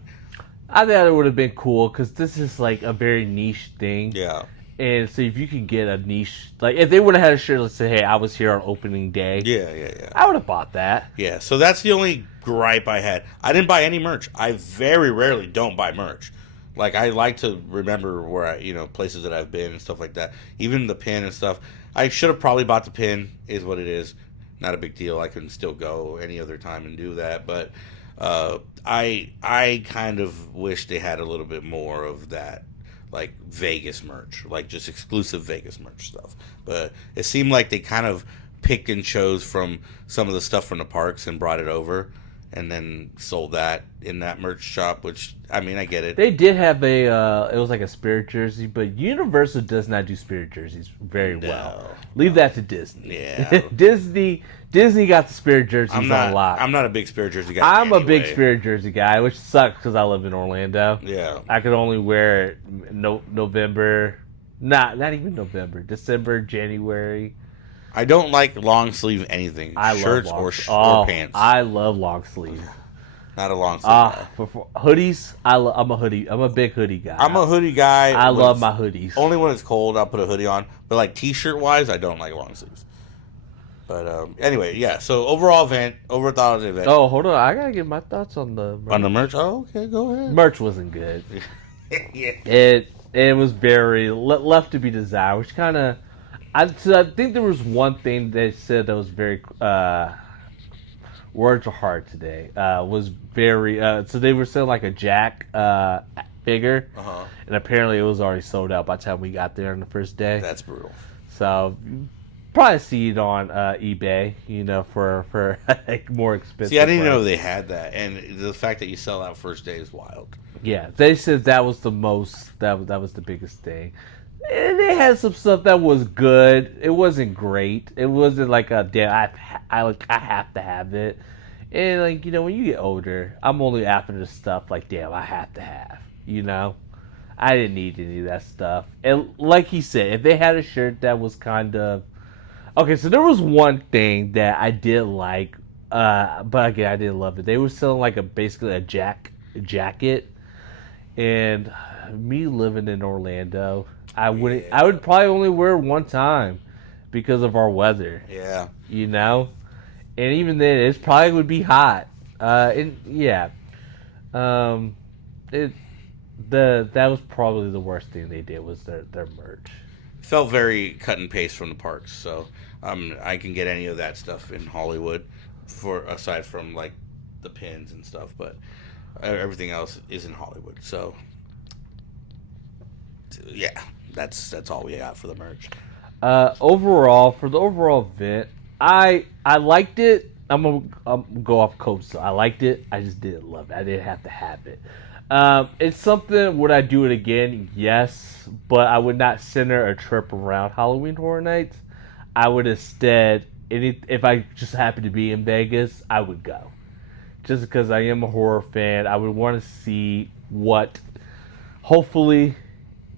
I thought it would have been cool because this is like a very niche thing. Yeah. And so if you can get a niche, like if they would have had a shirt that said, "Hey, I was here on opening day," yeah, I would have bought that. Yeah, so that's the only gripe I had. I didn't buy any merch. I very rarely don't buy merch. Like I like to remember where places that I've been and stuff like that. Even the pin and stuff. I should have probably bought the pin. Is what it is. Not a big deal. I can still go any other time and do that. But I kind of wish they had a little bit more of that. Like Vegas merch, like just exclusive Vegas merch stuff. But it seemed like they kind of picked and chose from some of the stuff from the parks and brought it over and then sold that in that merch shop, which, I mean, I get it. They did have it was like a Spirit jersey, but Universal does not do Spirit jerseys very well. Leave that to Disney. Yeah. Disney got the Spirit jerseys on lock. I'm not a big Spirit jersey guy. I'm a big Spirit jersey guy, which sucks because I live in Orlando. Yeah. I could only wear it November. Not even November. December, January. I don't like long sleeve anything. Shirts or pants. I love long sleeve. Not a long sleeve guy. For hoodies, I'm a hoodie. I'm a big hoodie guy. I'm a hoodie guy. I love my hoodies. Only when it's cold, I'll put a hoodie on. But like t-shirt wise, I don't like long sleeves. But anyway, yeah. So overall event, overthought event. Oh, hold on. I gotta give my thoughts on the merch. On the merch. Oh, okay. Go ahead. Merch wasn't good. Yeah. It was very left to be desired, which kind of. I think there was one thing they said that was very. Words are hard today. Was very. So they were selling like a Jack figure, and apparently it was already sold out by the time we got there on the first day. That's brutal. So probably see it on eBay, for like more expensive. See, I didn't know they had that, and the fact that you sell out first day is wild. Yeah, they said that was the most. That was the biggest thing. And they had some stuff that was good. It wasn't great. It wasn't like a damn. I have to have it. And like when you get older, I'm only after the stuff like damn. I have to have. I didn't need any of that stuff. And like he said, if they had a shirt that was kind of okay, so there was one thing that I did like, but again I didn't love it. They were selling like basically a jacket, and me living in Orlando. I would probably only wear it one time because of our weather. Yeah. And even then, it probably would be hot. That was probably the worst thing they did was their merch. Felt very cut and paste from the parks, so I can get any of that stuff in Hollywood, aside from like the pins and stuff, but everything else is in Hollywood. So yeah. That's all we got for the merch. Overall, for the overall event, I liked it. I'm gonna go off coast. So I liked it. I just didn't love it. I didn't have to have it. It's something. Would I do it again? Yes, but I would not center a trip around Halloween Horror Nights. I would instead, if I just happened to be in Vegas, I would go. Just because I am a horror fan, I would want to see what. Hopefully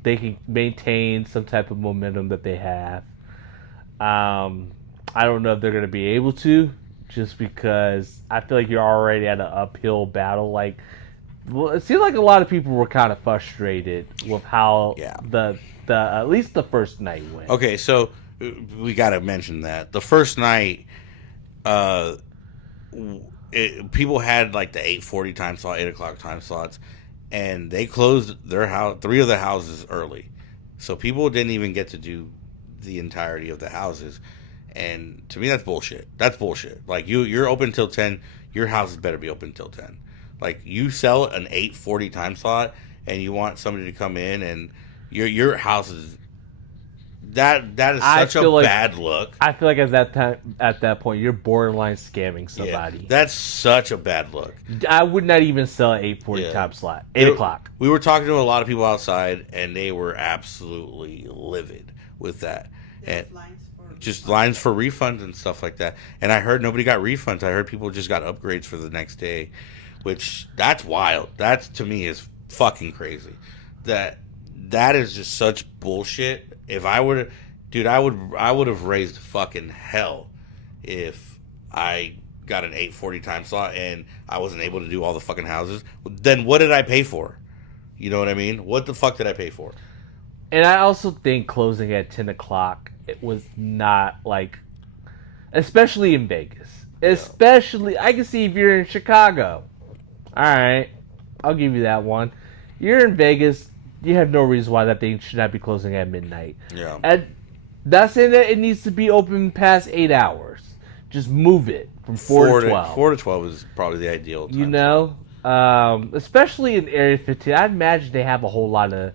they can maintain some type of momentum that they have. I don't know if they're going to be able to, just because I feel like you're already at an uphill battle. It seemed like a lot of people were kind of frustrated with how the at least the first night went. Okay, so we got to mention that the first night, people had like the 8:40 time slot, 8:00 time slots. And they closed their house, 3 of the houses early. So people didn't even get to do the entirety of the houses. And to me, that's bullshit. That's bullshit. Like, you're open till 10. Your houses better be open till 10. Like, you sell an 8:40 time slot, and you want somebody to come in, and your house is... That is such a bad look. I feel like at that point, you're borderline scamming somebody. Yeah, that's such a bad look. I would not even sell an 8:40 time slot. 8:00. We were talking to a lot of people outside, and they were absolutely livid with that. just lines for refunds and stuff like that. And I heard nobody got refunds. I heard people just got upgrades for the next day, which that's wild. That to me is fucking crazy. That is just such bullshit. If I would, dude, I would have raised fucking hell if I got an 8:40 time slot and I wasn't able to do all the fucking houses. Then what did I pay for? You know what I mean? What the fuck did I pay for? And I also think closing at 10 o'clock, it was not like, especially in Vegas. Especially, I can see if you're in Chicago. All right, I'll give you that one. You're in Vegas, you have no reason why that thing should not be closing at midnight. Yeah. And not saying that it needs to be open past 8 hours. Just move it from 4 to 12. 4 to 12 is probably the ideal time. You know? Especially in Area 15. I'd imagine they have a whole lot of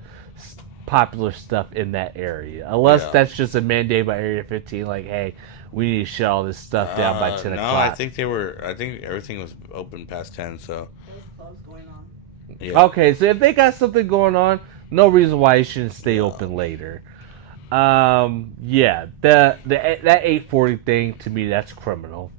popular stuff in that area. Unless that's just a mandate by Area 15, like, hey, we need to shut all this stuff down by 10 o'clock. No, I think everything was open past 10, so. There was clubs going on. Yeah. Okay, so if they got something going on, no reason why it shouldn't stay open later. Yeah, that 8:40 thing, to me, that's criminal.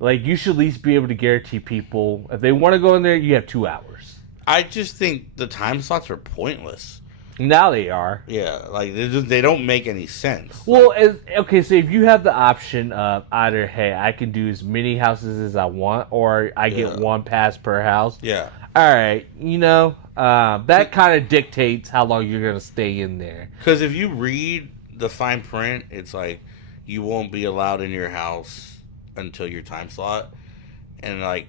Like, you should at least be able to guarantee people, if they want to go in there, you have 2 hours. I just think the time slots are pointless. Now they are. Yeah, like, they don't make any sense. Well, okay, so if you have the option of either, hey, I can do as many houses as I want, or I get one pass per house. Yeah. All right, you know, that kind of dictates how long you're going to stay in there. Because if you read the fine print, it's like, you won't be allowed in your house until your time slot. And, like,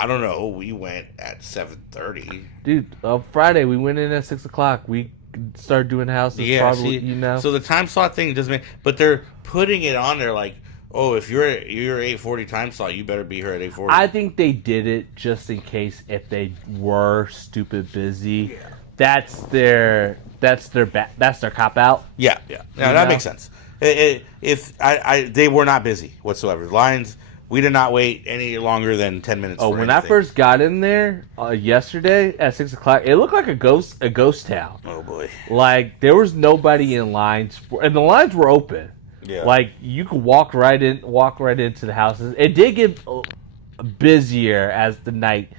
I don't know, we went at 7:30. Dude, Friday, we went in at 6 o'clock. We started doing houses probably, you know. So the time slot thing doesn't make... But they're putting it on there like, oh, if you're 8:40 time slot, you better be here at 8:40. I think they did it just in case if they were stupid busy. Yeah. That's their cop out. Yeah. That makes sense. They were not busy whatsoever. Lines, we did not wait any longer than 10 minutes. Oh, when I first got in there yesterday at 6 o'clock, it looked like a ghost town. Oh boy! Like there was nobody in lines, and the lines were open. Yeah. Like you could walk right into the houses. It did get busier as the night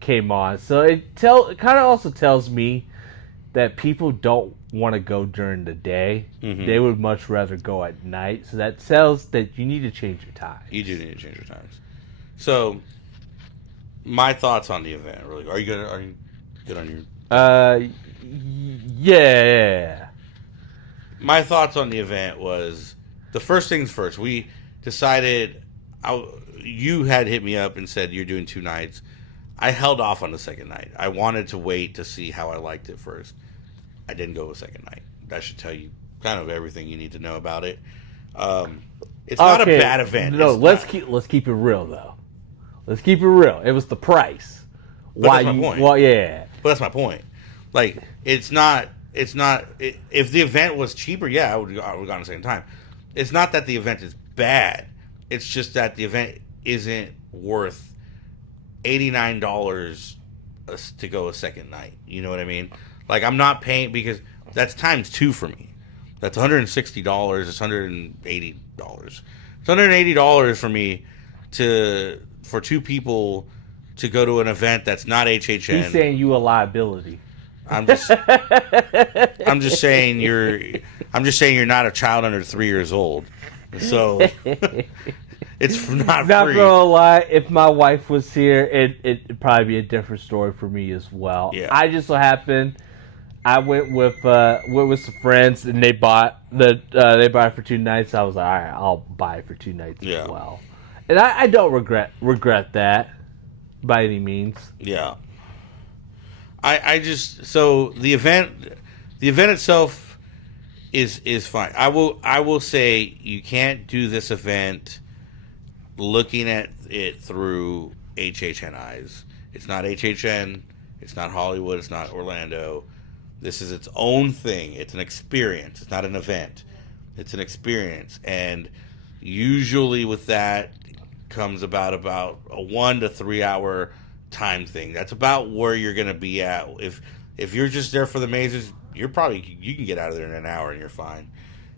came on, so it kind of also tells me that people don't want to go during the day. Mm-hmm. They would much rather go at night. So that tells that you need to change your time. You do need to change your times. So, my thoughts on the event. Really, are you good on your? Yeah. My thoughts on the event was the first things first. We decided. You had hit me up and said you're doing 2 nights. I held off on the second night. I wanted to wait to see how I liked it first. I didn't go a second night. That should tell you kind of everything you need to know about it. It's not a bad event. No, let's keep it real though. Let's keep it real. It was the price. But that's my point. Well, yeah. But that's my point. Like it's not. If the event was cheaper, yeah, I would have gone a second time. It's not that the event is bad. It's just that the event isn't worth $89 to go a second night. You know what I mean? Like I'm not paying because that's times 2 for me. That's $160. It's $180. It's $180 for me for 2 people to go to an event that's not HHN. He's saying you a liability. I'm just saying you're not a child under 3 years old. So it's not free. Not gonna lie, if my wife was here, it'd probably be a different story for me as well. Yeah. I just so happened I went with some friends and they bought it for 2 nights. I was like, all right, I'll buy it for 2 nights as well. And I don't regret that by any means. Yeah. I just so the event itself is fine. I will say you can't do this event looking at it through HHN eyes. It's not HHN. It's not Hollywood. It's not Orlando. This is its own thing. It's an experience. It's not an event. It's an experience. And usually with that comes about a 1 to 3 hour time thing. That's about where you're going to be at. If you're just there for the mazes, you can get out of there in an hour and you're fine.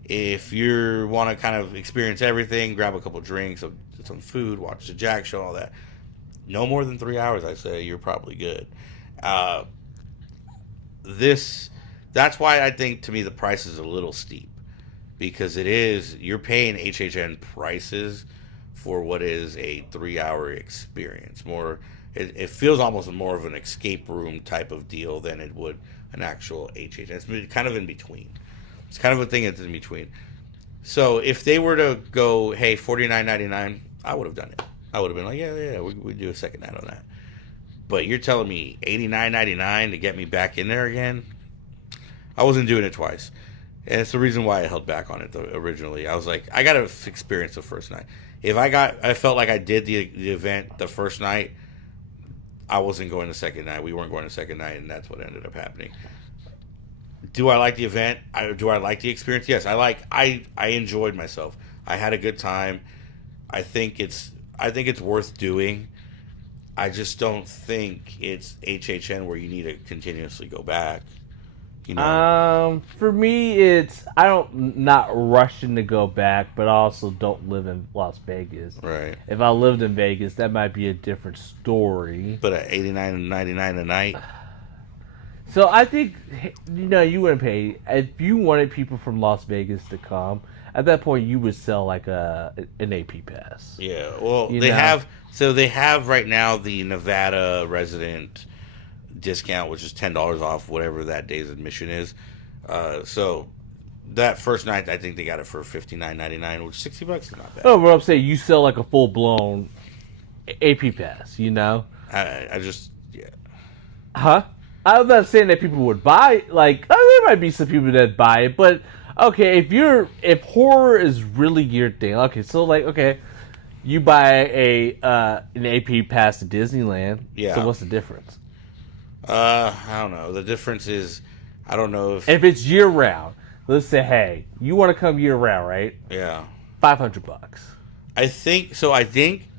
If you want to kind of experience everything, grab a couple drinks, some food, watch the Jack show, all that. No more than 3 hours, I say, you're probably good. Uh, this, that's why I think to me the price is a little steep because you're paying HHN prices for what is a 3 hour experience. It feels almost more of an escape room type of deal than it would an actual HHN. It's kind of in between. It's kind of a thing that's in between. So if they were to go, hey, $49.99, I would have done it. I would have been like, yeah, we do a second night on that. But you're telling me $89.99 to get me back in there again? I wasn't doing it twice. And it's the reason why I held back on it originally. I was like, I got to experience the first night. If I felt like I did the event the first night, I wasn't going the second night. We weren't going the second night, and that's what ended up happening. Do I like the event? Do I like the experience? Yes, I enjoyed myself. I had a good time. I think it's worth doing. I just don't think it's HHN where you need to continuously go back. You know? For me, it's I don't not rushing to go back, but I also don't live in Las Vegas. Right. If I lived in Vegas, that might be a different story. But at $89.99 a night. So I think you wouldn't pay if you wanted people from Las Vegas to come. At that point, you would sell like an AP pass. Yeah, well, they have right now the Nevada resident discount, which is $10 off whatever that day's admission is. So that first night, I think they got it for $59.99, which $60 is not bad. Oh, but I'm saying you sell like a full blown AP pass. I just Huh? I'm not saying that people would buy. Like, there might be some people that buy it, but okay, if horror is really your thing, okay, so like, okay, you buy an AP pass to Disneyland. Yeah. So what's the difference? I don't know. The difference is, I don't know if it's year round. Let's say, hey, you want to come year round, right? Yeah. $500. I think so. I think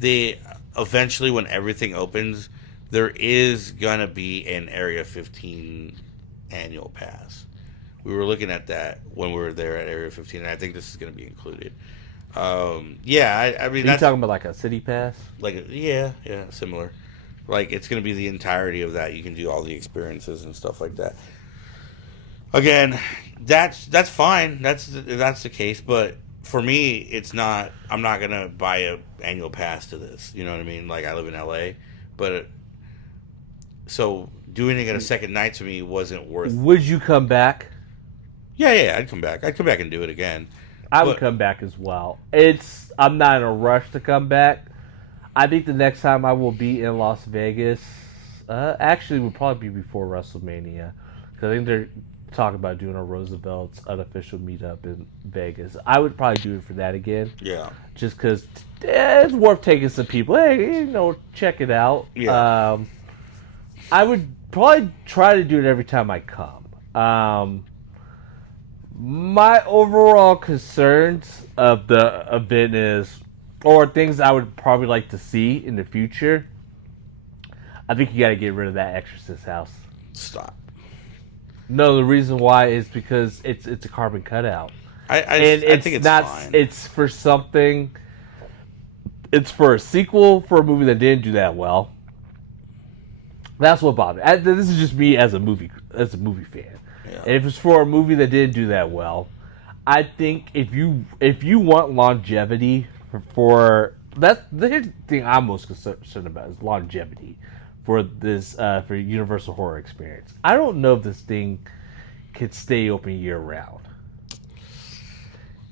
eventually when everything opens, there is gonna be an Area 15 annual pass. We were looking at that when we were there at Area 15, and I think this is gonna be included. I mean, are you talking about like a city pass? Like, yeah, similar. Like, it's gonna be the entirety of that. You can do all the experiences and stuff like that. Again, that's fine. That's the case, but for me, it's not. I'm not gonna buy a annual pass to this. You know what I mean? Like, I live in LA, but so doing it a second night to me wasn't worth. Would you come back? Yeah, I'd come back. I'd come back and do it again. I would come back as well. I'm not in a rush to come back. I think the next time I will be in Las Vegas, actually would probably be before WrestleMania, because I think they're talking about doing a Roosevelt's unofficial meetup in Vegas. I would probably do it for that again. Yeah. Just because it's worth taking some people. Hey, check it out. Yeah. I would probably try to do it every time I come. My overall concerns of the event or things I would probably like to see in the future, I think you got to get rid of that Exorcist house. Stop. No, the reason why is because it's a carbon cutout. I think it's not fine. It's for something. It's for a sequel for a movie that didn't do that well. That's what bothered me. This is just me as a movie fan. Yeah. If it's for a movie that didn't do that well, I think if you want longevity for here's the thing I'm most concerned about is longevity for this for Universal Horror Experience. I don't know if this thing could stay open year round.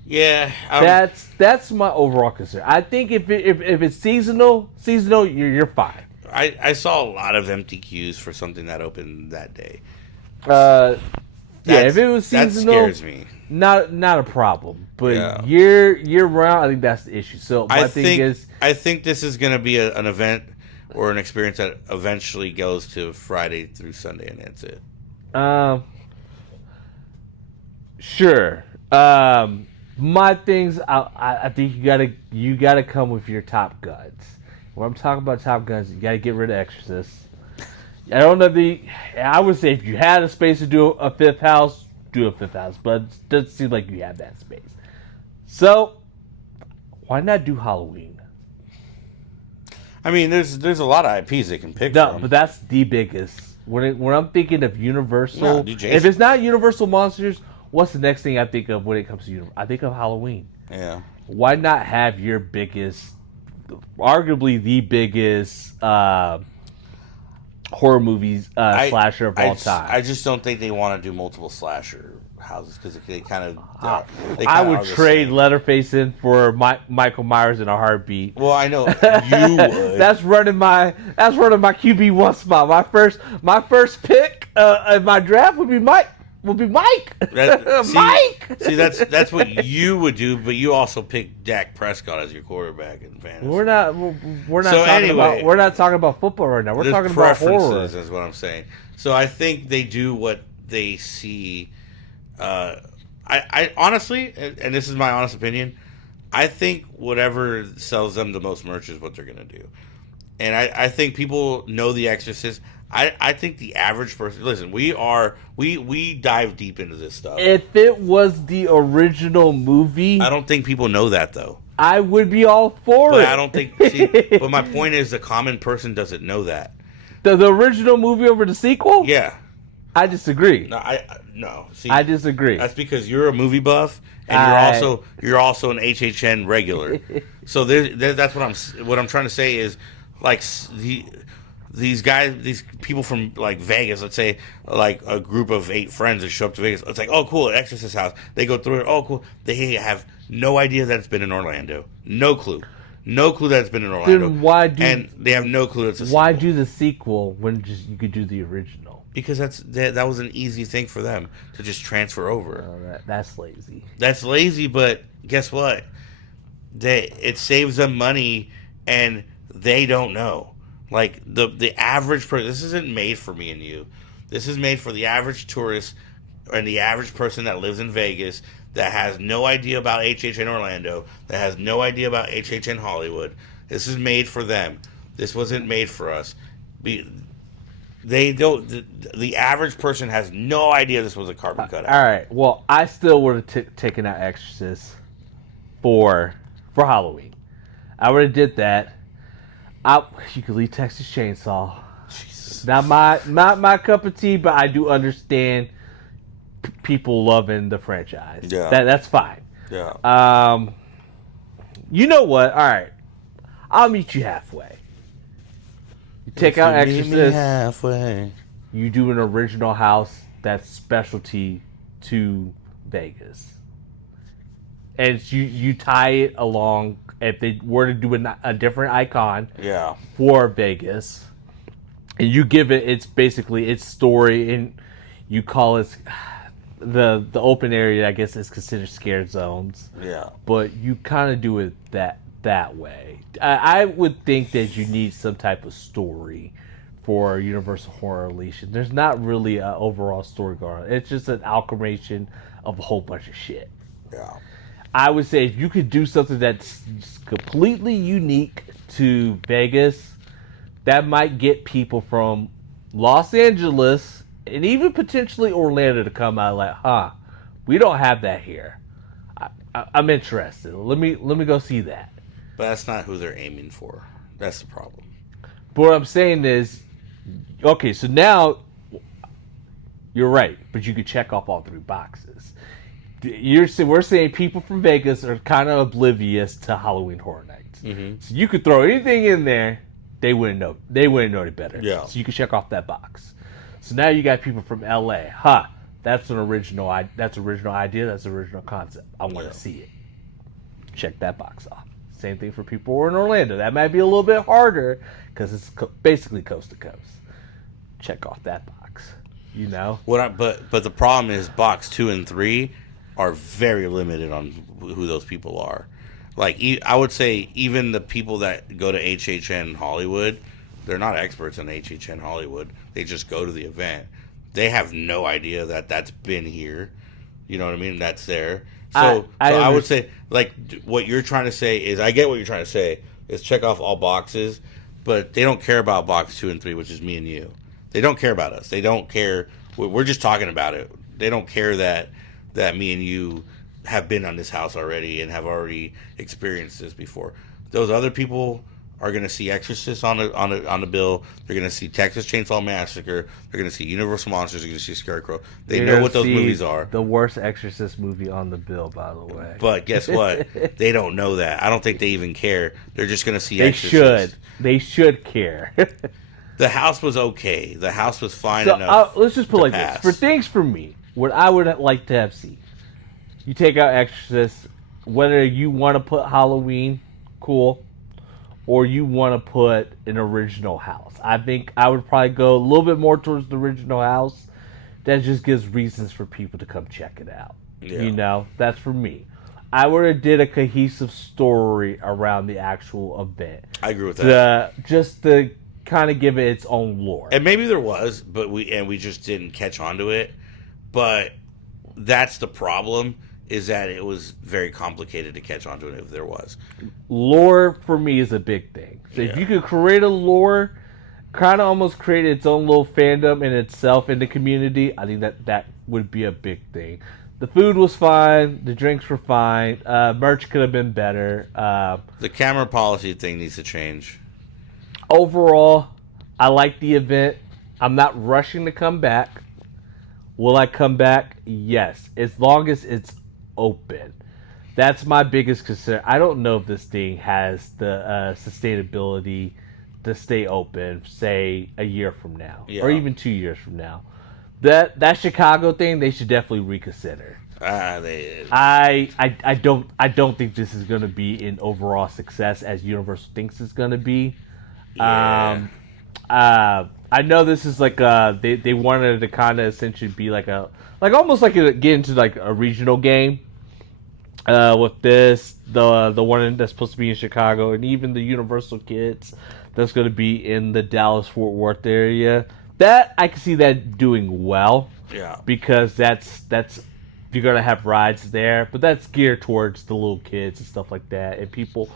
Yeah, that's my overall concern. I think if it's seasonal, you're fine. I saw a lot of empty queues for something that opened that day. If it was seasonal, that scares me. Not a problem. But year round, I think that's the issue. So I think this is going to be an event or an experience that eventually goes to Friday through Sunday, and that's it. Sure. My things, I think you gotta come with your Top Guns. When I'm talking about Top Guns, you gotta get rid of Exorcist. I don't know I would say if you had a space to do a fifth house, do a fifth house, but it doesn't seem like you have that space. So why not do Halloween? I mean, there's a lot of IPs they can pick No, from. but that's the biggest. When I'm thinking of Universal, No, do Jason. if it's not Universal Monsters, what's the next thing I think of when it comes to Universal? I think of Halloween. Yeah. Why not have your biggest, arguably the biggest horror movies slasher of all time? I just don't think they want to do multiple slasher houses because they kind of. I would trade Leatherface in for Michael Myers in a heartbeat. Well, I know you would. That's running my QB1 spot. My first pick in my draft would be Mike. Mike. See, that's what you would do, but you also pick Dak Prescott as your quarterback in fantasy. We're not So talking anyway, about we're not talking about football right now. We're talking about horror. Preferences is what I'm saying. So I think they do what they see. I honestly, and this is my honest opinion, I think whatever sells them the most merch is what they're gonna do. And I think people know The Exorcist. I think the average person, listen, we dive deep into this stuff. If it was the original movie, I don't think people know that though. I would be all for But it. I don't think. But my point is, the common person doesn't know that. the original movie over the sequel. Yeah. I disagree. No. See, I disagree. that's because you're a movie buff and you're also an HHN regular. So that's what I'm trying to say is like these guys, these people from like Vegas, let's say like a group of 8 friends that show up to Vegas. It's like, oh cool, Exorcist house. They go through it. Oh cool. They have no idea that it's been in Orlando. No clue. No clue that it's been in Orlando. Then why do? And they have no clue it's a Why sequel. do the sequel when just you could do the original? Because that was an easy thing for them to just transfer over. That's lazy. That's lazy, but guess what? It saves them money, and they don't know. Like the average person, this isn't made for me and you. This is made for the average tourist and the average person that lives in Vegas that has no idea about HHN Orlando, that has no idea about HHN Hollywood. This is made for them. This wasn't made for us. They don't. The average person has no idea this was a carbon cutout. All right. Well, I still would have taken out Exorcist for Halloween. I would have did that. You could leave Texas Chainsaw. Jesus. Not my cup of tea, but I do understand people loving the franchise. Yeah. That's fine. Yeah. You know what? All right. I'll meet you halfway. You take out Exorcist. Halfway. You do an original house that's specialty to Vegas. And you tie it along. If they were to do a different icon Yeah. for Vegas, and you give it its story, and you call it the open area, I guess is considered scared zones. Yeah. But you kind of do it that way. I would think that you need some type of story for Universal Horror Unleashed. There's not really an overall story going on. It's just an amalgamation of a whole bunch of shit. Yeah. I would say if you could do something that's completely unique to Vegas, that might get people from Los Angeles and even potentially Orlando to come out like, we don't have that here. I'm interested. Let me go see that. But that's not who they're aiming for. That's the problem. But what I'm saying is, okay, so now you're right, but you could check off all 3 boxes. We're saying people from Vegas are kind of oblivious to Halloween Horror Nights. Mm-hmm. So you could throw anything in there, they wouldn't know. They wouldn't know any better. Yeah. So you can check off that box. So now you got people from LA. That's an original. That's original idea. That's original concept. I want to see it. Check that box off. Same thing for people who are in Orlando. That might be a little bit harder because it's basically coast to coast. Check off that box. You know. But the problem is box 2 and 3 are very limited on who those people are. Like I would say, even the people that go to HHN Hollywood, they're not experts in HHN Hollywood. They just go to the event. They have no idea that that's been here. You know what I mean? That's there. So I would say, like, what you're trying to say is, I get what you're trying to say, is check off all boxes, but they don't care about box 2 and 3, which is me and you. They don't care about us. They don't care. We're just talking about it. don't care that me and you have been on this house already and have already experienced this before. Those other people are going to see Exorcist on the bill. They're going to see Texas Chainsaw Massacre. They're going to see Universal Monsters. They're going to see Scarecrow. They You're know gonna what those see movies are. The worst Exorcist movie on the bill, by the way. But guess what? They don't know that. I don't think they even care. They're just going to see They Exorcist. should. They should care. The house was okay. The house was fine So enough. let's just put it like pass. this: for things for me, what I would like to have seen, you take out Exorcist, whether you want to put Halloween, cool, or you want to put an original house. I think I would probably go a little bit more towards the original house. That just gives reasons for people to come check it out. Yeah. You know, that's for me. I would have did a cohesive story around the actual event. I agree with that. Just to kind of give it its own lore. And maybe there was, but we just didn't catch on to it. But that's the problem, is that it was very complicated to catch on to it if there was. Lore for me is a big thing. So if you could create a lore, kind of almost create its own little fandom in itself in the community, I think that would be a big thing. The food was fine. The drinks were fine. Merch could have been better. The camera policy thing needs to change. Overall, I like the event. I'm not rushing to come back. Will I come back? Yes, as long as it's open. That's my biggest concern. I don't know if this thing has the sustainability to stay open, say, a year from now, or even 2 years from now. That Chicago thing, they should definitely reconsider. I don't think this is going to be an overall success as Universal thinks it's going to be. Yeah. I know this is like they wanted to kind of essentially be like almost like get into like a regional game. With this, the one that's supposed to be in Chicago, and even the Universal Kids that's going to be in the Dallas-Fort Worth area, that I can see that doing well. Yeah. Because that's you're going to have rides there, but that's geared towards the little kids and stuff like that, and people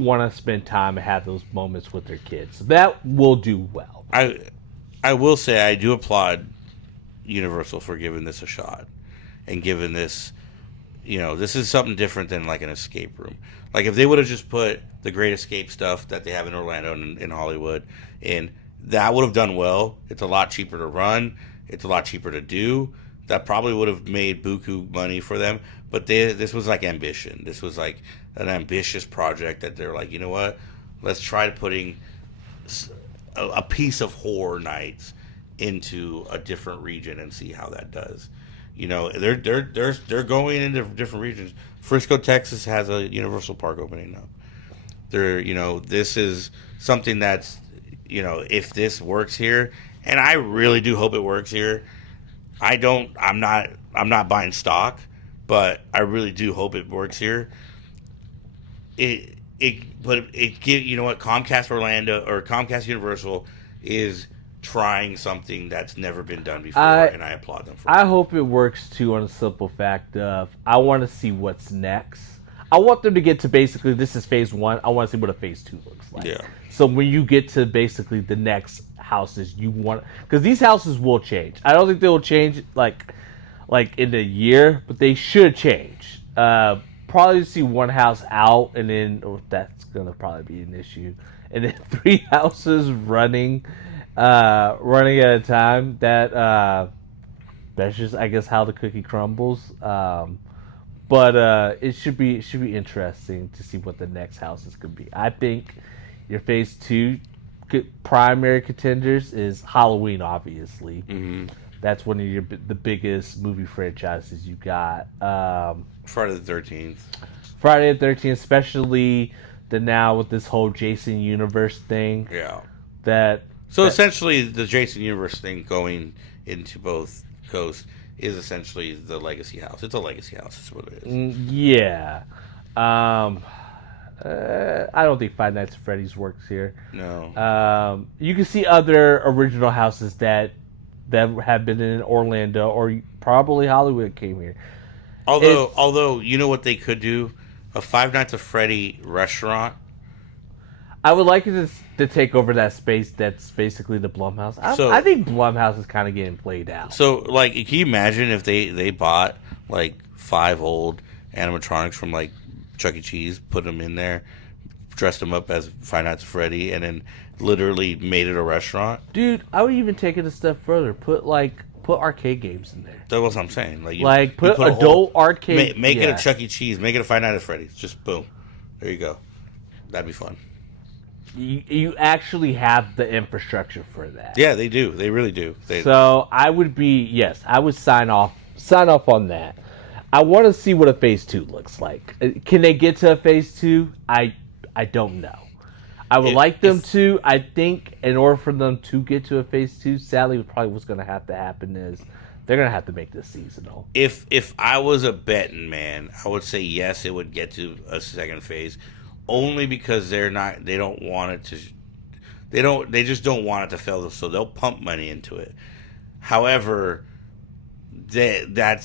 want to spend time and have those moments with their kids. So that will do well. I will say I do applaud Universal for giving this a shot and giving this. You know, this is something different than like an escape room. Like if they would have just put the Great Escape stuff that they have in Orlando and in Hollywood in, that would have done well. It's a lot cheaper to run. It's a lot cheaper to do. That probably would have made buku money for them. But this was like ambition. This was like an ambitious project that they're like, you know what? Let's try putting a piece of Horror Nights into a different region and see how that does. You know, they're going into different regions. Frisco, Texas has a Universal Park opening now. This is something that's, if this works here, and I really do hope it works here. I'm not buying stock, but I really do hope it works here. You know what, Comcast Orlando or Comcast Universal is trying something that's never been done before, and I applaud them for it. I hope it works too, on a simple fact of I want to see what's next. I want them to get to basically, this is phase 1. I want to see what a phase 2 looks like. Yeah. So when you get to basically the next houses, you want, because these houses will change. I don't think they will change like in a year, but they should change. Probably see one house out, and then that's gonna probably be an issue, and then 3 houses running at a time. That's just, I guess, how the cookie crumbles. But it should be interesting to see what the next houses could be. I think your phase 2 primary contenders is Halloween, obviously. Mm-hmm. That's one of the biggest movie franchises you got. Friday the 13th. Friday the 13th, especially now with this whole Jason universe thing. Yeah. Essentially, the Jason universe thing going into both coasts is essentially the legacy house. It's a legacy house. That's what it is. Yeah. I don't think Five Nights at Freddy's works here. No. You can see other original houses that have been in Orlando, or probably Hollywood came here. Although you know what they could do? A Five Nights at Freddy restaurant. I would like it to take over that space that's basically the Blumhouse. I think Blumhouse is kind of getting played out. So, like, can you imagine if they bought, like, 5 old animatronics from, like, Chuck E. Cheese, put them in there, dressed them up as Five Nights at Freddy, and then literally made it a restaurant? Dude, I would even take it a step further. Put arcade games in there. That's what I'm saying. Put adult arcade. Make it a Chuck E. Cheese. Make it a Five Nights at Freddy's. Just boom. There you go. That'd be fun. You actually have the infrastructure for that. Yeah, they do. They really do. So I would sign off on that. I want to see what a phase 2 looks like. Can they get to a phase 2? I don't know. I would like them to. I think in order for them to get to a phase 2, sadly, probably what's going to have to happen is they're going to have to make this seasonal. If I was a betting man, I would say yes, it would get to a second phase. Only because they don't want it to, they just don't want it to fail, so they'll pump money into it. However, that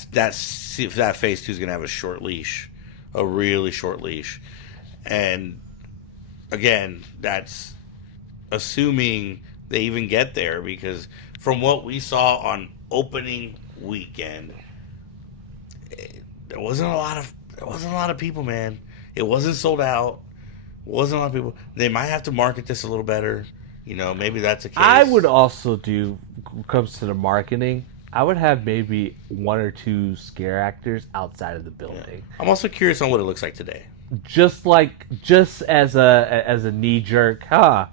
phase 2 is gonna have a short leash, a really short leash, and again, that's assuming they even get there, because from what we saw on opening weekend, there wasn't a lot of people, man. It wasn't sold out. Wasn't a lot of people. They might have to market this a little better. Maybe that's a case. I would also do, when it comes to the marketing, I would have maybe 1 or 2 scare actors outside of the building. Yeah. I'm also curious on what it looks like today. Just as a knee jerk, that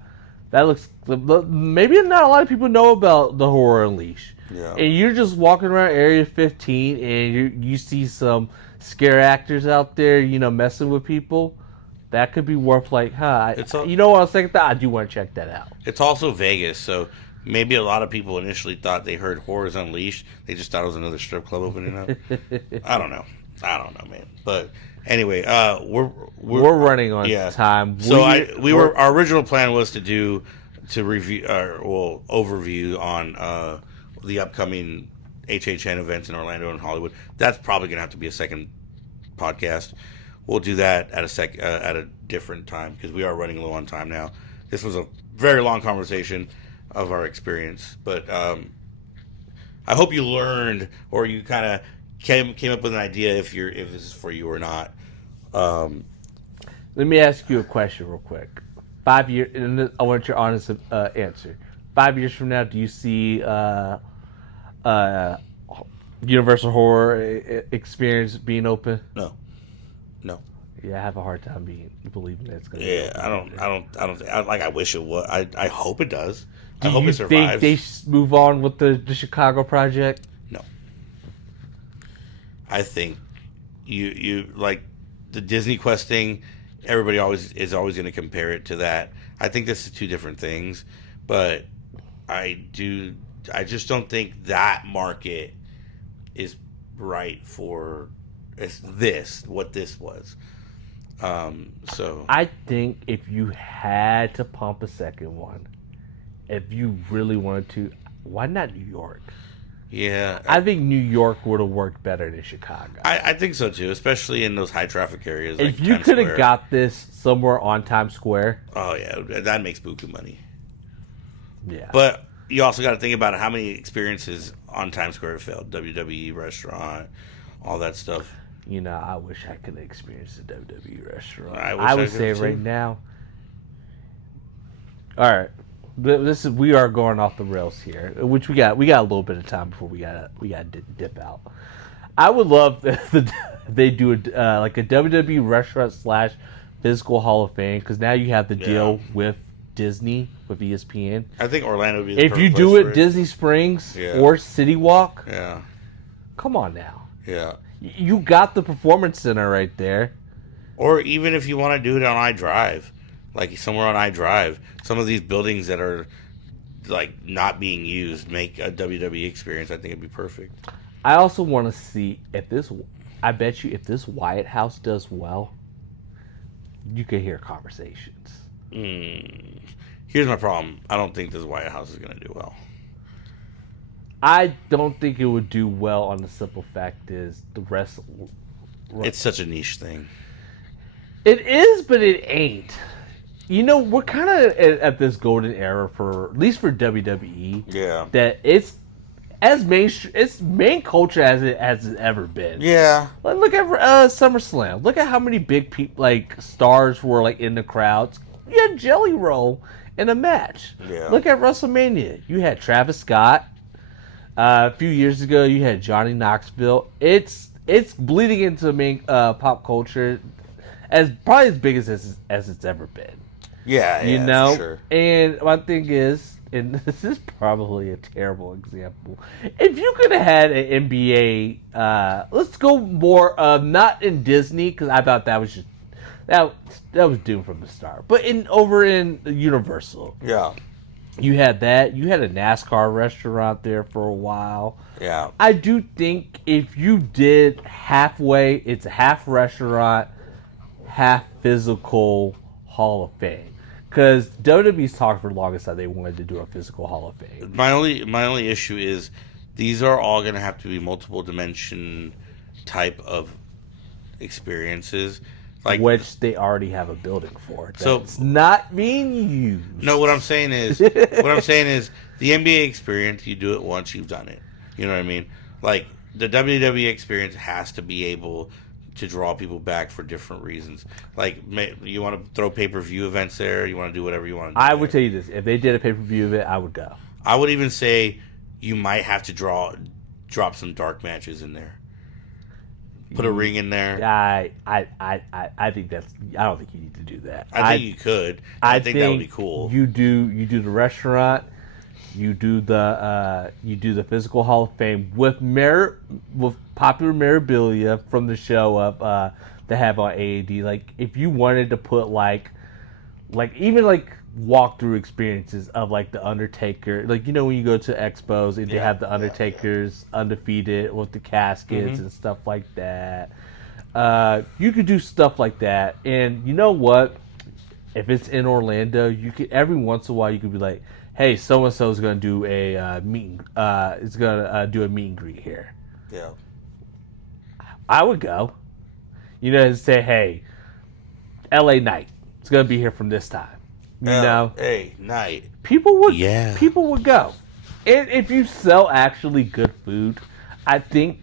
looks. Maybe not a lot of people know about the Horror Unleashed. Yeah. And you're just walking around Area 15 and you see some scare actors out there, messing with people. That could be worth what I was thinking? I do want to check that out. It's also Vegas, so maybe a lot of people initially thought they heard Horrors Unleashed. They just thought it was another strip club opening up. I don't know, man. But anyway, we're running on time. So our original plan was to review overview on the upcoming HHN events in Orlando and Hollywood. That's probably gonna have to be a second podcast. We'll do that at a different time, because we are running low on time now. This was a very long conversation of our experience, but I hope you learned, or you kind of came up with an idea if this is for you or not. Let me ask you a question real quick. 5 years, and I want your honest answer. 5 years from now, do you see Universal Horror Experience being open? No. Yeah, I have a hard time believing that it's going to. Yeah, I don't. I wish it would. I hope it does. I hope it survives. Think they move on with the Chicago project? No. I think you like the Disney Quest thing. Everybody is always going to compare it to that. I think this is 2 different things, but I just don't think that market is right for what this was. So I think if you had to pump a second one, if you really wanted to, why not New York? Yeah, I think New York would have worked better than Chicago. I think so too, especially in those high traffic areas. If you could have got this somewhere on Times Square, oh yeah, that makes buku money. Yeah, but you also got to think about how many experiences on Times Square have failed. WWE restaurant, all that stuff. I wish I could experience the WWE restaurant. I would say right now. All right, we are going off the rails here, which we got a little bit of time before we got to dip out. I would love if they do like a WWE restaurant / physical Hall of Fame, because now you have the deal with Disney, with ESPN. I think Orlando would be the if you do it Disney Springs or City Walk. Yeah. Come on now. Yeah. You got the Performance Center right there. Or even if you want to do it on iDrive, like somewhere on iDrive, some of these buildings that are like not being used make a WWE experience. I think it'd be perfect. I also want to see if this. I bet you if this Wyatt House does well, you could hear conversations. Here's my problem. I don't think this Wyatt House is going to do well. I don't think it would do well on the simple fact is the rest. It's such a niche thing. It is, but it ain't. we're kind of at this golden era at least for WWE. Yeah. That it's as main culture as it has ever been. Yeah. Like, look at SummerSlam. Look at how many big stars were like in the crowds. You had Jelly Roll in a match. Yeah. Look at WrestleMania. You had Travis Scott. A few years ago, you had Johnny Knoxville. It's bleeding into main pop culture as probably as big as it's ever been. Yeah, you know. For sure. And my thing is, and this is probably a terrible example. If you could have had an NBA, let's go more not in Disney because I thought that was just that was doomed from the start. But over in Universal, yeah, you had that. You had a NASCAR restaurant there for a while. Yeah, I do think if you did halfway, it's a half restaurant, half physical Hall of Fame. Because WWE's talked for the longest time they wanted to do a physical Hall of Fame. My only issue is these are all going to have to be multiple dimension type of experiences, like which they already have a building for. So it's not being used. No, what I'm saying is the NBA experience. You do it once, you've done it. You know what I mean? Like the WWE experience has to be able to draw people back for different reasons. Like, you want to throw pay-per-view events there, you want to do whatever you want to do. I would tell you this. If they did a pay-per-view event, I would go. I would even say you might have to drop some dark matches in there. Put a ring in there. I think I don't think you need to do that. I think you could. I think that would be cool. You do the restaurant. You do the physical Hall of Fame with popular memorabilia from the show of they have on AAD. Like if you wanted to put like even like walkthrough experiences of like the Undertaker, like when you go to expos and they have the Undertaker's undefeated with the caskets and stuff like that. You could do stuff like that, and you know what? If it's in Orlando, you could every once in a while you could be like, hey, so and so is going to do a meet and greet here. Yeah, I would go. And say, hey, L.A. Knight is going to be here from this time. Hey, Knight. People would go. And if you sell actually good food, I think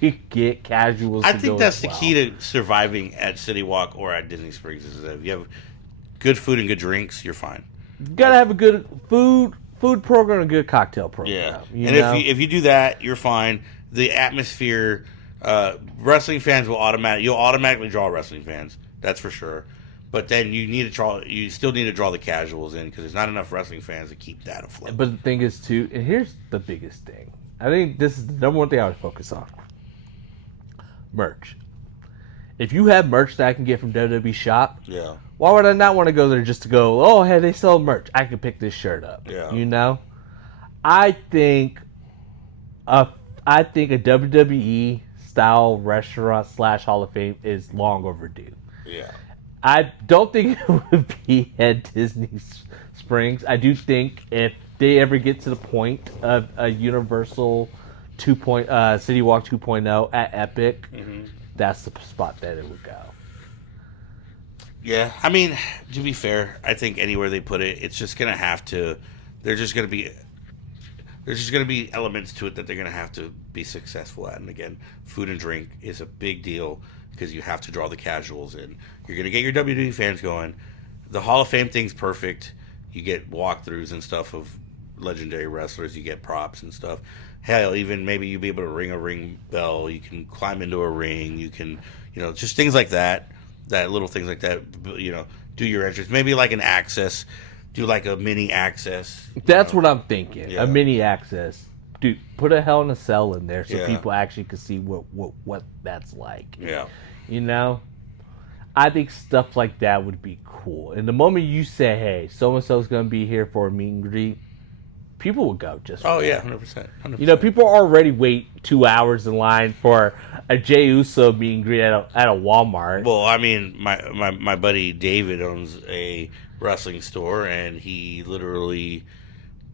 you could get casuals. I think that's the key to surviving at City Walk or at Disney Springs. Is that if you have good food and good drinks, you're fine. You gotta have a good food program and a good cocktail program. Yeah, if you do that, you're fine. The atmosphere, wrestling fans you'll automatically draw wrestling fans. That's for sure. But then you still need to draw the casuals in because there's not enough wrestling fans to keep that afloat. But the thing is too, and here's the biggest thing. I think this is the number one thing I would focus on. Merch. If you have merch that I can get from WWE Shop, why would I not want to go there just to go, oh, hey, they sell merch. I can pick this shirt up. Yeah. I think a WWE style restaurant / Hall of Fame is long overdue. Yeah. I don't think it would be at Disney Springs. I do think if they ever get to the point of a Universal City Walk 2.0 at Epic, that's the spot that it would go. Yeah, I mean, to be fair, I think anywhere they put it, it's just gonna have to. There's just gonna be elements to it that they're gonna have to be successful at. And again, food and drink is a big deal because you have to draw the casuals in. You're gonna get your WWE fans going. The Hall of Fame thing's perfect. You get walkthroughs and stuff of legendary wrestlers. You get props and stuff. Hell, even maybe you'll be able to ring a ring bell. You can climb into a ring. You can, just things like that. Little things like that, do your entrance. Maybe like an access, do like a mini access. That's what I'm thinking. Yeah. A mini access. Dude, put a Hell in a Cell in there so people actually can see what that's like. Yeah. I think stuff like that would be cool. And the moment you say, hey, so-and-so's going to be here for a meet and greet, people would go just for that. 100%. People already wait 2 hours in line for a Jey Uso meet and greet at a Walmart. Well, I mean, my buddy David owns a wrestling store, and he literally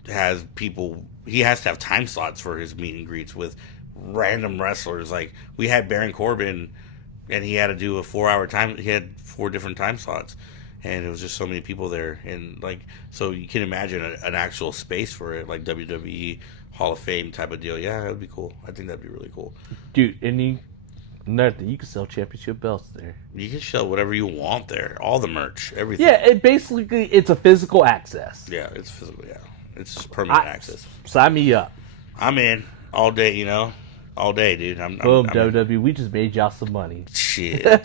has people. He has to have time slots for his meet and greets with random wrestlers. Like we had Baron Corbin, and he had to do a 4-hour time. He had 4 different time slots, and it was just so many people there, and like so you can imagine an actual space for it, like WWE Hall of Fame type of deal. Yeah, that would be cool. I think that'd be really cool, dude. Another thing, you can sell championship belts there. You can sell whatever you want there, all the merch, everything. Yeah, it's a physical access. Yeah, it's physical. Yeah, it's permanent access. Sign me up. I'm in all day. All day, dude. I'm WWE. We just made y'all some money. Shit, 5%,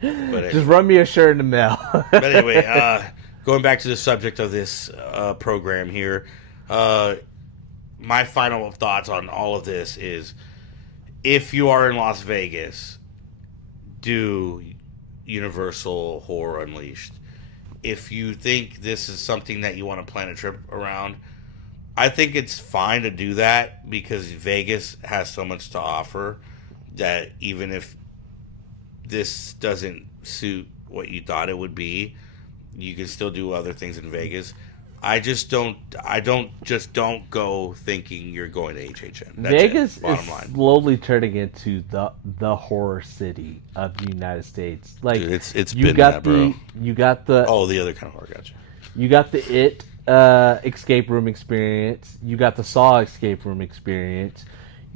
5%. Just run me a shirt in the mail. But anyway, going back to the subject of this program here, my final thoughts on all of this is, if you are in Las Vegas, do Universal Horror Unleashed. If you think this is something that you want to plan a trip around, I think it's fine to do that because Vegas has so much to offer that even if this doesn't suit what you thought it would be, you can still do other things in Vegas. I don't go thinking you're going to HHN. That's Vegas it, is slowly turning into the horror city of the United States. Like, dude, it's been that, bro. You got the the other kind of horror. Gotcha. You got the escape room experience. You got the Saw escape room experience.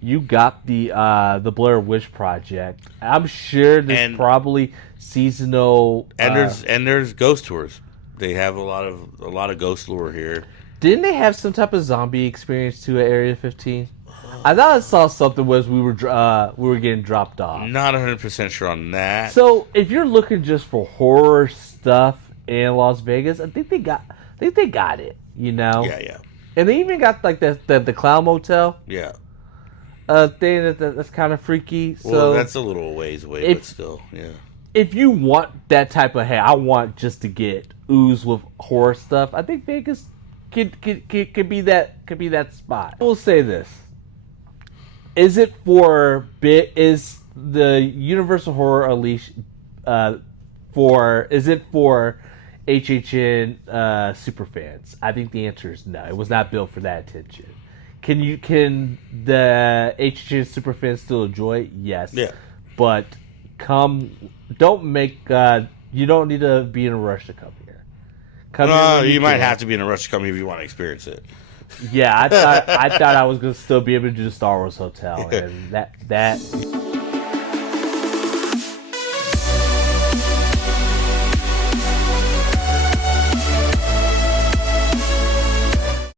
You got the Blair Witch Project. I'm sure there's probably seasonal and there's ghost tours. They have a lot of ghost lore here. Didn't they have some type of zombie experience too at Area 15? I thought I saw something was we were getting dropped off. Not 100% sure on that. So if you're looking just for horror stuff in Las Vegas, I think they got it. Yeah. And they even got like the Clown Motel. Yeah. Thing that's kind of freaky. Well, so that's a little ways away, but still, yeah. If you want that type of, hey, I want just to get ooze with horror stuff, I think Vegas could be that spot. I will say this: is the Universal Horror Unleashed is it for HHN superfans? I think the answer is no. It was not built for that attention. Can the HHN superfans still enjoy it? Yes. Yeah. But you don't need to be in a rush to come here. You might have to be in a rush to come here if you want to experience it. Yeah, I thought I was gonna still be able to do the Star Wars Hotel, and that